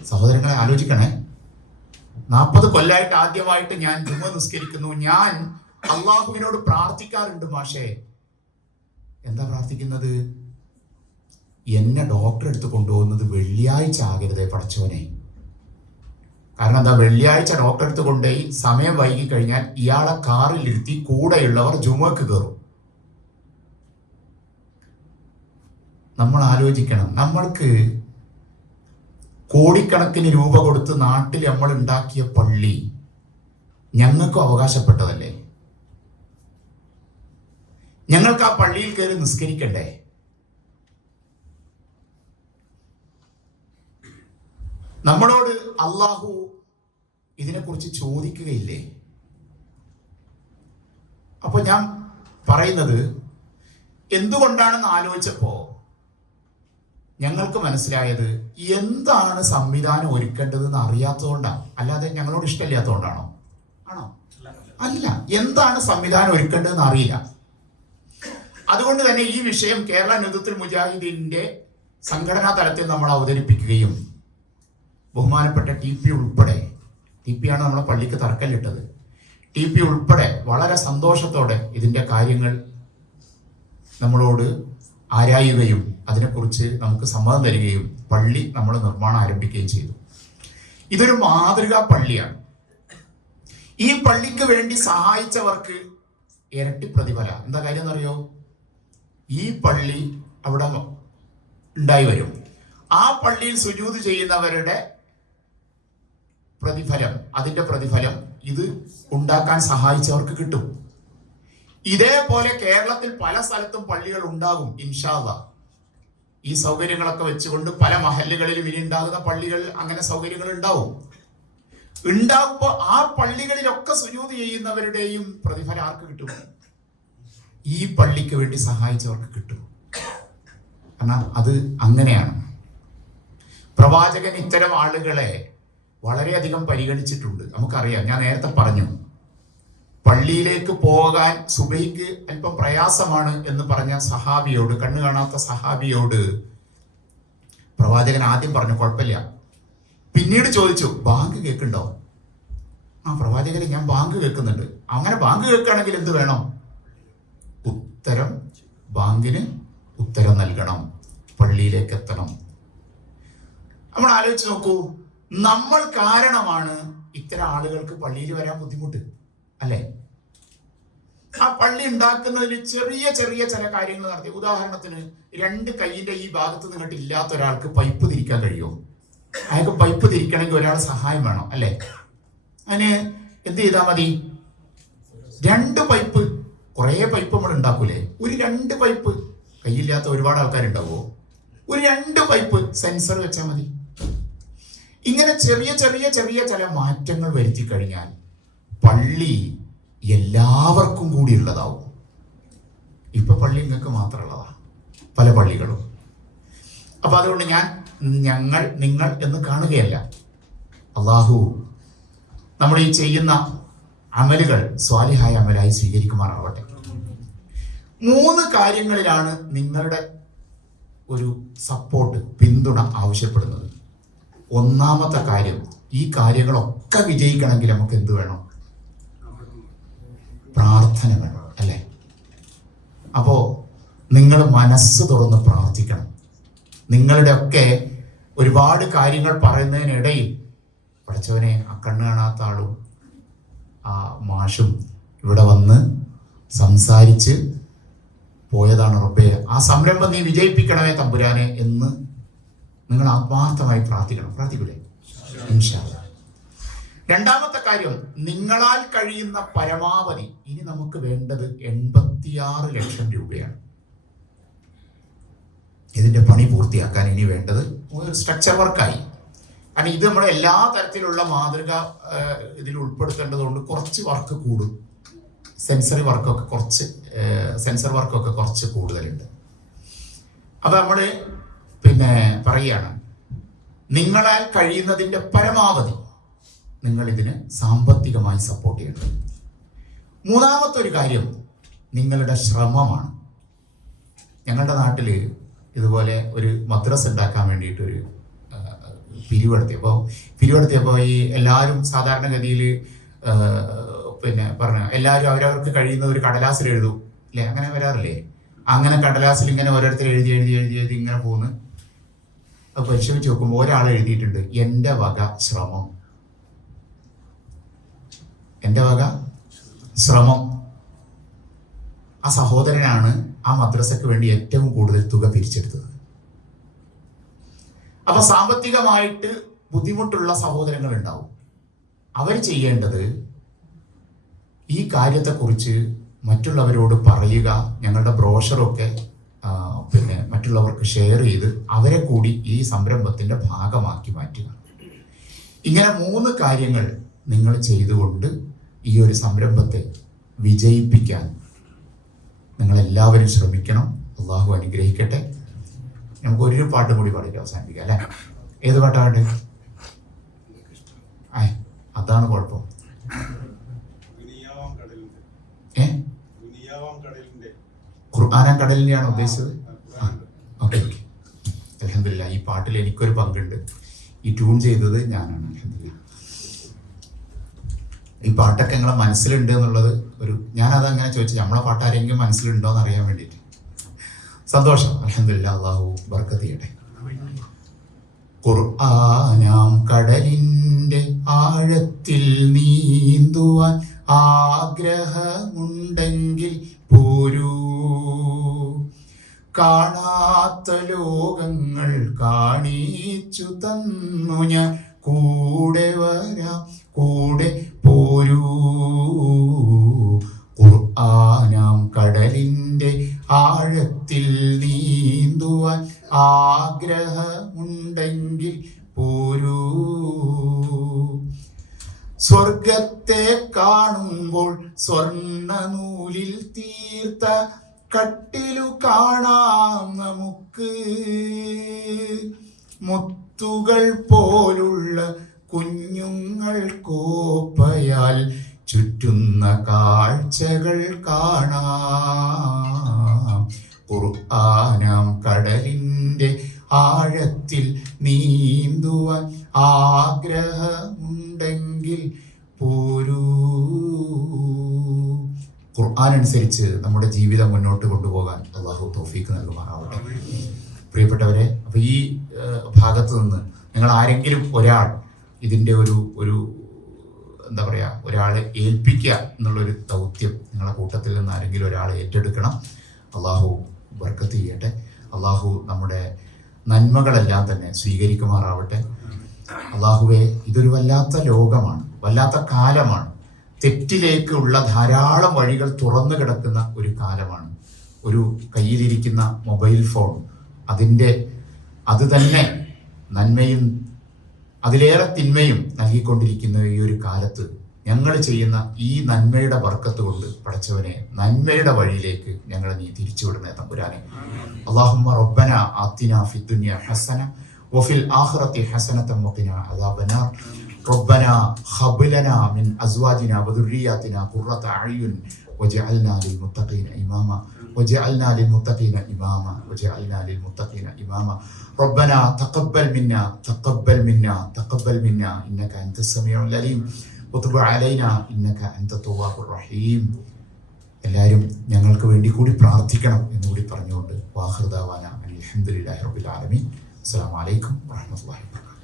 സഹോദരങ്ങളെ ആലോചിക്കണേ, 40 കൊല്ലമായിട്ട് ആദ്യമായിട്ട് ഞാൻ ജുമുഅ നിസ്കരിക്കുന്നു. ഞാൻ അള്ളാഹുവിനോട് പ്രാർത്ഥിക്കാറുണ്ട് മാഷേ. എന്താ പ്രാർത്ഥിക്കുന്നത്? എന്നെ ഡോക്ടറെ അടുത്ത് കൊണ്ടുപോകുന്നത് വെള്ളിയാഴ്ച ആകരുതേ പടച്ചോനെ. കാരണം എന്താ? വെള്ളിയാഴ്ച ഡോക്ടറെ അടുത്ത് കൊണ്ടുപോയി സമയം വൈകി കഴിഞ്ഞാൽ ഇയാളെ കാറിലിരുത്തി കൂടെയുള്ളവർ ജുമുഅക്ക് കയറും. നമ്മൾ ആലോചിക്കണം, നമ്മൾക്ക് കോടിക്കണക്കിന് രൂപ കൊടുത്ത് നാട്ടിൽ നമ്മൾ ഉണ്ടാക്കിയ പള്ളി ഞങ്ങൾക്കും അവകാശപ്പെട്ടതല്ലേ? ഞങ്ങൾക്ക് ആ പള്ളിയിൽ കയറി നിസ്കരിക്കണ്ടേ? നമ്മളോട് അള്ളാഹു ഇതിനെക്കുറിച്ച് ചോദിക്കുകയില്ലേ? അപ്പൊ ഞാൻ പറയുന്നത് എന്തുകൊണ്ടാണെന്ന് ആലോചിച്ചപ്പോ ഞങ്ങൾക്ക് മനസ്സിലായത് എന്താണ് സംവിധാനം ഒരുക്കേണ്ടതെന്ന് അറിയാത്തതുകൊണ്ടാണ്. അല്ലാതെ ഞങ്ങളോട് ഇഷ്ടമില്ലാത്തതുകൊണ്ടാണോ? ആണോ? അല്ല. എന്താണ് സംവിധാനം ഒരുക്കേണ്ടതെന്ന് അറിയില്ല. അതുകൊണ്ട് തന്നെ ഈ വിഷയം കേരള നേതൃത്വ മുജാഹിദീന്റെ സംഘടനാ തലത്തിൽ നമ്മൾ അവതരിപ്പിക്കുകയും ബഹുമാനപ്പെട്ട TP ഉൾപ്പെടെ, TP ആണ് നമ്മളെ പള്ളിക്ക് തറക്കല്ലിട്ടത്, TP ഉൾപ്പെടെ വളരെ സന്തോഷത്തോടെ ഇതിന്റെ കാര്യങ്ങൾ നമ്മളോട് ആരായുകയും അതിനെക്കുറിച്ച് നമുക്ക് സമ്മതം തരികയും പള്ളി നമ്മൾ നിർമ്മാണം ആരംഭിക്കുകയും ചെയ്തു. ഇതൊരു മാതൃകാ പള്ളിയാണ്. ഈ പള്ളിക്ക് വേണ്ടി സഹായിച്ചവർക്ക് ഇരട്ടി പ്രതിഫലം. എന്താ കാര്യം എന്നറിയോ? ഈ പള്ളി അവിടെ ഉണ്ടായി വരും. ആ പള്ളിയിൽ സുജൂദ് ചെയ്യുന്നവരുടെ പ്രതിഫലം, അതിന്റെ പ്രതിഫലം ഇത് ഉണ്ടാക്കാൻ സഹായിച്ചവർക്ക് കിട്ടും. ഇതേപോലെ കേരളത്തിൽ പല സ്ഥലത്തും പള്ളികൾ ഉണ്ടാകും ഇൻഷാ അല്ലാഹ്. ഈ സൗകര്യങ്ങളൊക്കെ വെച്ചുകൊണ്ട് പല മഹല്ലുകളിലും ഇനി ഉണ്ടാകുന്ന പള്ളികൾ അങ്ങനെ സൗകര്യങ്ങൾ ഉണ്ടാകുമ്പോൾ ആ പള്ളികളിലൊക്കെ സുജൂദ് ചെയ്യുന്നവരുടെയും പ്രതിഫലം ആർക്ക് കിട്ടും? ഈ പള്ളിക്ക് വേണ്ടി സഹായിച്ചവർക്ക് കിട്ടും. കാരണം അത് അങ്ങനെയാണ്. പ്രവാചകൻ ഇത്തരം ആളുകളെ വളരെയധികം പരിഗണിച്ചിട്ടുണ്ട്. നമുക്കറിയാം, ഞാൻ നേരത്തെ പറഞ്ഞു, പള്ളിയിലേക്ക് പോകാൻ സുബഹിക്ക് അല്പം പ്രയാസമാണ് എന്ന് പറഞ്ഞ സഹാബിയോട്, കണ്ണു കാണാത്ത സഹാബിയോട് പ്രവാചകൻ ആദ്യം പറഞ്ഞു കുഴപ്പമില്ല. പിന്നീട് ചോദിച്ചു ബാങ്ക് കേൾക്കുന്നുണ്ടോ? ആ പ്രവാചകരെ, ഞാൻ ബാങ്ക് കേൾക്കുന്നുണ്ട്. അങ്ങനെ ബാങ്ക് കേൾക്കുകയാണെങ്കിൽ എന്ത് വേണം? ഉത്തരം, ബാങ്കിന് ഉത്തരം നൽകണം, പള്ളിയിലേക്ക് എത്തണം. നമ്മൾ ആലോചിച്ച് നോക്കൂ, നമ്മൾ കാരണമാണ് ഇത്തരം ആളുകൾക്ക് പള്ളിയിൽ വരാൻ ബുദ്ധിമുട്ട് അല്ലേ? ആ പള്ളി ഉണ്ടാക്കുന്നതിൽ ചെറിയ ചെറിയ ചില കാര്യങ്ങൾ നടത്തി. ഉദാഹരണത്തിന്, 2 കൈയിന്റെ ഈ ഭാഗത്ത് നിന്നിട്ട് ഇല്ലാത്ത ഒരാൾക്ക് പൈപ്പ് തിരിക്കാൻ കഴിയുമോ? അയാൾക്ക് പൈപ്പ് തിരിക്കണമെങ്കിൽ ഒരാൾ സഹായം വേണം അല്ലേ? അതിന് എന്ത് ചെയ്താൽ മതി? 2 പൈപ്പ്. കുറേ പൈപ്പ് നമ്മൾ ഉണ്ടാക്കൂലേ? ഒരു 2 പൈപ്പ്. കൈയില്ലാത്ത ഒരുപാട് ആൾക്കാരുണ്ടാവുമോ? ഒരു 2 പൈപ്പ് സെൻസർ വെച്ചാൽ മതി. ഇങ്ങനെ ചെറിയ ചെറിയ ചെറിയ ചില മാറ്റങ്ങൾ വരുത്തി കഴിഞ്ഞാൽ പള്ളി എല്ലാവർക്കും കൂടി ഉള്ളതാവും. ഇപ്പൊ പള്ളി നിങ്ങൾക്ക് മാത്രമുള്ളതാ, പല പള്ളികളും. അപ്പൊ അതുകൊണ്ട് ഞാൻ ഞങ്ങൾ നിങ്ങൾ എന്ന് കാണുകയല്ല. അള്ളാഹു നമ്മൾ ഈ ചെയ്യുന്ന അമലുകൾ സ്വാലിഹായ അമലായി സ്വീകരിക്കുമാറാവട്ടെ. 3 കാര്യങ്ങളിലാണ് നിങ്ങളുടെ ഒരു സപ്പോർട്ട്, പിന്തുണ ആവശ്യപ്പെടുന്നത്. ഒന്നാമത്തെ കാര്യം, ഈ കാര്യങ്ങളൊക്കെ വിജയിക്കണമെങ്കിൽ നമുക്ക് എന്ത് വേണം? പ്രാർത്ഥന വേണം അല്ലേ? അപ്പോ നിങ്ങൾ മനസ്സ് തുറന്ന് പ്രാർത്ഥിക്കണം. നിങ്ങളുടെ ഒക്കെ ഒരുപാട് കാര്യങ്ങൾ പറയുന്നതിനിടയിൽ പഠിച്ചവനെ, ആ കണ്ണ് കാണാത്ത ആളും ആ മാഷും ഇവിടെ വന്ന് സംസാരിച്ച് പോയതാണ് റബ്ബേ, ആ സംരംഭം നീ വിജയിപ്പിക്കണമേ തമ്പുരാനെ എന്ന് നിങ്ങൾ ആത്മാർത്ഥമായി പ്രാർത്ഥിക്കണം. പ്രാർത്ഥിക്കൂലേ? ഇൻഷാ അല്ലാഹ്. രണ്ടാമത്തെ കാര്യം, നിങ്ങളാൽ കഴിയുന്ന പരമാവധി, ഇനി നമുക്ക് വേണ്ടത് 86 ലക്ഷം രൂപയാണ്. ഇതിന്റെ പണി പൂർത്തിയാക്കാൻ ഇനി വേണ്ടത് ഒരു സ്ട്രക്ചർ വർക്കായി. കാരണം ഇത് നമ്മുടെ എല്ലാ തരത്തിലുള്ള മാതൃക ഇതിൽ ഉൾപ്പെടുത്തേണ്ടതുകൊണ്ട് കുറച്ച് വർക്ക് കൂടും. സെൻസർ വർക്കൊക്കെ കുറച്ച് കൂടുതലുണ്ട്. അപ്പൊ നമ്മള് പറയുകയാണ്, നിങ്ങളാൽ കഴിയുന്നതിന്റെ പരമാവധി നിങ്ങൾ ഇതിന് സാമ്പത്തികമായി സപ്പോർട്ട് ചെയ്യണം. മൂന്നാമത്തെ ഒരു കാര്യം നിങ്ങളുടെ ശ്രമമാണ്. ഞങ്ങളുടെ നാട്ടിൽ ഇതുപോലെ ഒരു മദ്രസ ഉണ്ടാക്കാൻ വേണ്ടിയിട്ടൊരു പിരിവെടുത്തിയപ്പോൾ ഈ എല്ലാവരും സാധാരണഗതിയിൽ പറഞ്ഞു, എല്ലാവരും അവരവർക്ക് കഴിയുന്ന ഒരു കടലാസിൽ എഴുതും അല്ലേ? അങ്ങനെ വരാറില്ലേ? അങ്ങനെ കടലാസിൽ ഇങ്ങനെ ഓരോരുത്തർ എഴുതി ഇങ്ങനെ പോകുന്നു. അത് പരിശോധിച്ച് നോക്കുമ്പോൾ ഒരാൾ എഴുതിയിട്ടുണ്ട്, എൻ്റെ വക ശ്രമം. എൻ്റെ വക ശ്രമം. ആ സഹോദരനാണ് ആ മദ്രസക്ക് വേണ്ടി ഏറ്റവും കൂടുതൽ തുക പിരിച്ചെടുത്തത്. അപ്പൊ സാമ്പത്തികമായിട്ട് ബുദ്ധിമുട്ടുള്ള സഹോദരങ്ങൾ ഉണ്ടാവും. അവർ ചെയ്യേണ്ടത് ഈ കാര്യത്തെക്കുറിച്ച് മറ്റുള്ളവരോട് പറയുക, ഞങ്ങളുടെ ബ്രോഷറൊക്കെ മറ്റുള്ളവർക്ക് ഷെയർ ചെയ്ത് അവരെ കൂടി ഈ സംരംഭത്തിന്റെ ഭാഗമാക്കി മാറ്റുക. ഇങ്ങനെ 3 കാര്യങ്ങൾ നിങ്ങൾ ചെയ്തുകൊണ്ട് ഈ ഒരു സംരംഭത്തെ വിജയിപ്പിക്കാൻ നിങ്ങളെല്ലാവരും ശ്രമിക്കണം. അള്ളാഹു അനുഗ്രഹിക്കട്ടെ. നമുക്ക് ഒരു പാട്ട് കൂടി പാടിയിട്ട് അവസാനിപ്പിക്കാം അല്ലേ? ഏത് പാട്ടാണ്? അതാണ് കുഴപ്പം. ഖുർആൻ കടലിനെയാണ് ഉദ്ദേശിച്ചത്. ഓക്കെ ഓക്കെ, അൽഹംദുലില്ലാ. ഈ പാട്ടിൽ എനിക്കൊരു പങ്കുണ്ട്. ഈ ട്യൂൺ ചെയ്തത് ഞാനാണ്. അൽഹംദുലില്ലാ. ഈ പാട്ടൊക്കെ നിങ്ങളെ മനസ്സിലുണ്ട് എന്നുള്ളത് ഞാനത് അങ്ങനെ ചോദിച്ചു, നമ്മളെ പാട്ട് ആരെങ്കിലും മനസ്സിലുണ്ടോ എന്ന് അറിയാൻ വേണ്ടിയിട്ട്. സന്തോഷം. അൽഹംദുലില്ലാ. അല്ലാഹു ബർക്കത്ത് ചെയ്യട്ടെ. ഖുർആനാം കടലിന്റെ ആഴത്തിൽ നീന്തുവാൻ ആഗ്രഹമുണ്ടെങ്കിൽ പോരൂ, കാണാത്ത ലോകങ്ങൾ കാണിച്ചു തന്നു ഞാൻ, കൂടെ വരാം കൂടെ പോരൂ. ഖുർആനാം കടലിന്റെ ആഴത്തിൽ നീന്തുവാൻ ആഗ്രഹമുണ്ടെങ്കിൽ പോരൂ. സ്വർഗത്തെ കാണുമ്പോൾ സ്വർണ്ണ നൂലിൽ തീർത്ത കട്ടിലു കാണാം നമുക്ക്, മുത്തുകൾ പോലുള്ള കുഞ്ഞുങ്ങൾ കോപ്പയാൽ ചുറ്റുന്ന കാഴ്ചകൾ കാണാം. ഖുർആനാം കടലിന്റെ ആഴത്തിൽ നീന്തുവാൻ ആഗ്രഹമുണ്ടെങ്കിൽ പോരൂ. ഖുർആൻ അനുസരിച്ച് നമ്മുടെ ജീവിതം മുന്നോട്ട് കൊണ്ടുപോകാൻ അള്ളാഹു തൗഫീഖ് നൽകുമാറാവട്ടെ. പ്രിയപ്പെട്ടവരെ, അപ്പൊ ഈ ഭാഗത്ത് നിന്ന് നിങ്ങൾ ആരെങ്കിലും ഒരാൾ ഇതിൻ്റെ ഒരു എന്താ പറയുക, ഒരാളെ ഏൽപ്പിക്കുക എന്നുള്ളൊരു ദൗത്യം നിങ്ങളുടെ കൂട്ടത്തിൽ നിന്ന് ആരെങ്കിലും ഒരാൾ ഏറ്റെടുക്കണം. അള്ളാഹു ബർക്കത്ത് ചെയ്യട്ടെ. അള്ളാഹു നമ്മുടെ നന്മകളെല്ലാം തന്നെ സ്വീകരിക്കുമാറാവട്ടെ. അള്ളാഹുവെ, ഇതൊരു വല്ലാത്ത ലോകമാണ്, വല്ലാത്ത കാലമാണ്. തെറ്റിലേക്കുള്ള ധാരാളം വഴികൾ തുറന്നു കിടക്കുന്ന ഒരു കാലമാണ്. ഒരു കയ്യിലിരിക്കുന്ന മൊബൈൽ ഫോൺ അത് തന്നെ നന്മയും അതിലേറെ തിന്മയും നൽകിക്കൊണ്ടിരിക്കുന്ന ഈ ഒരു കാലത്ത് ഞങ്ങൾ ചെയ്യുന്ന ഈ നന്മയുടെ ബർക്കത്ത് കൊണ്ട് പടച്ചവനെ, നന്മയുടെ വഴിയിലേക്ക് ഞങ്ങളെ നീ തിരിച്ചുവിടുന്ന തമ്പുരാനെ. അല്ലാഹുമ്മ റബ്ബന ആതിനാ ഫിദ്ദുനിയ ഹസന വഫിൽ ആഖിറതി ഹസനതൻ വഖിനാ അദാബന്നാർ. റബ്ബന ഹബ് ലനാ മിൻ അസ്വാജിനാ വദുർരിയാതിനാ ഖുർറത അഅ്യുൻ വജഅൽനാ ലിൽമുത്തഖീന ഇമാമാ وجعلنا للمتقين إماما وجعلنا للمتقين إماما ربنا تقبل منا إنك أنت السميع العليم وتب علينا إنك أنت التواب الرحيم. എല്ലാവരും ഞങ്ങൾക്ക് വേണ്ടി കൂടി പ്രാർത്ഥിക്കണം എന്നുകൂടി പറഞ്ഞുകൊണ്ട് വാഖിർ ദഅവാന അൽഹംദുലില്ലാഹി റബ്ബിൽ ആലമീൻ. അസ്സലാമു അലൈക്കും വറഹ്മത്തുള്ളാഹി വബറകാതുഹു.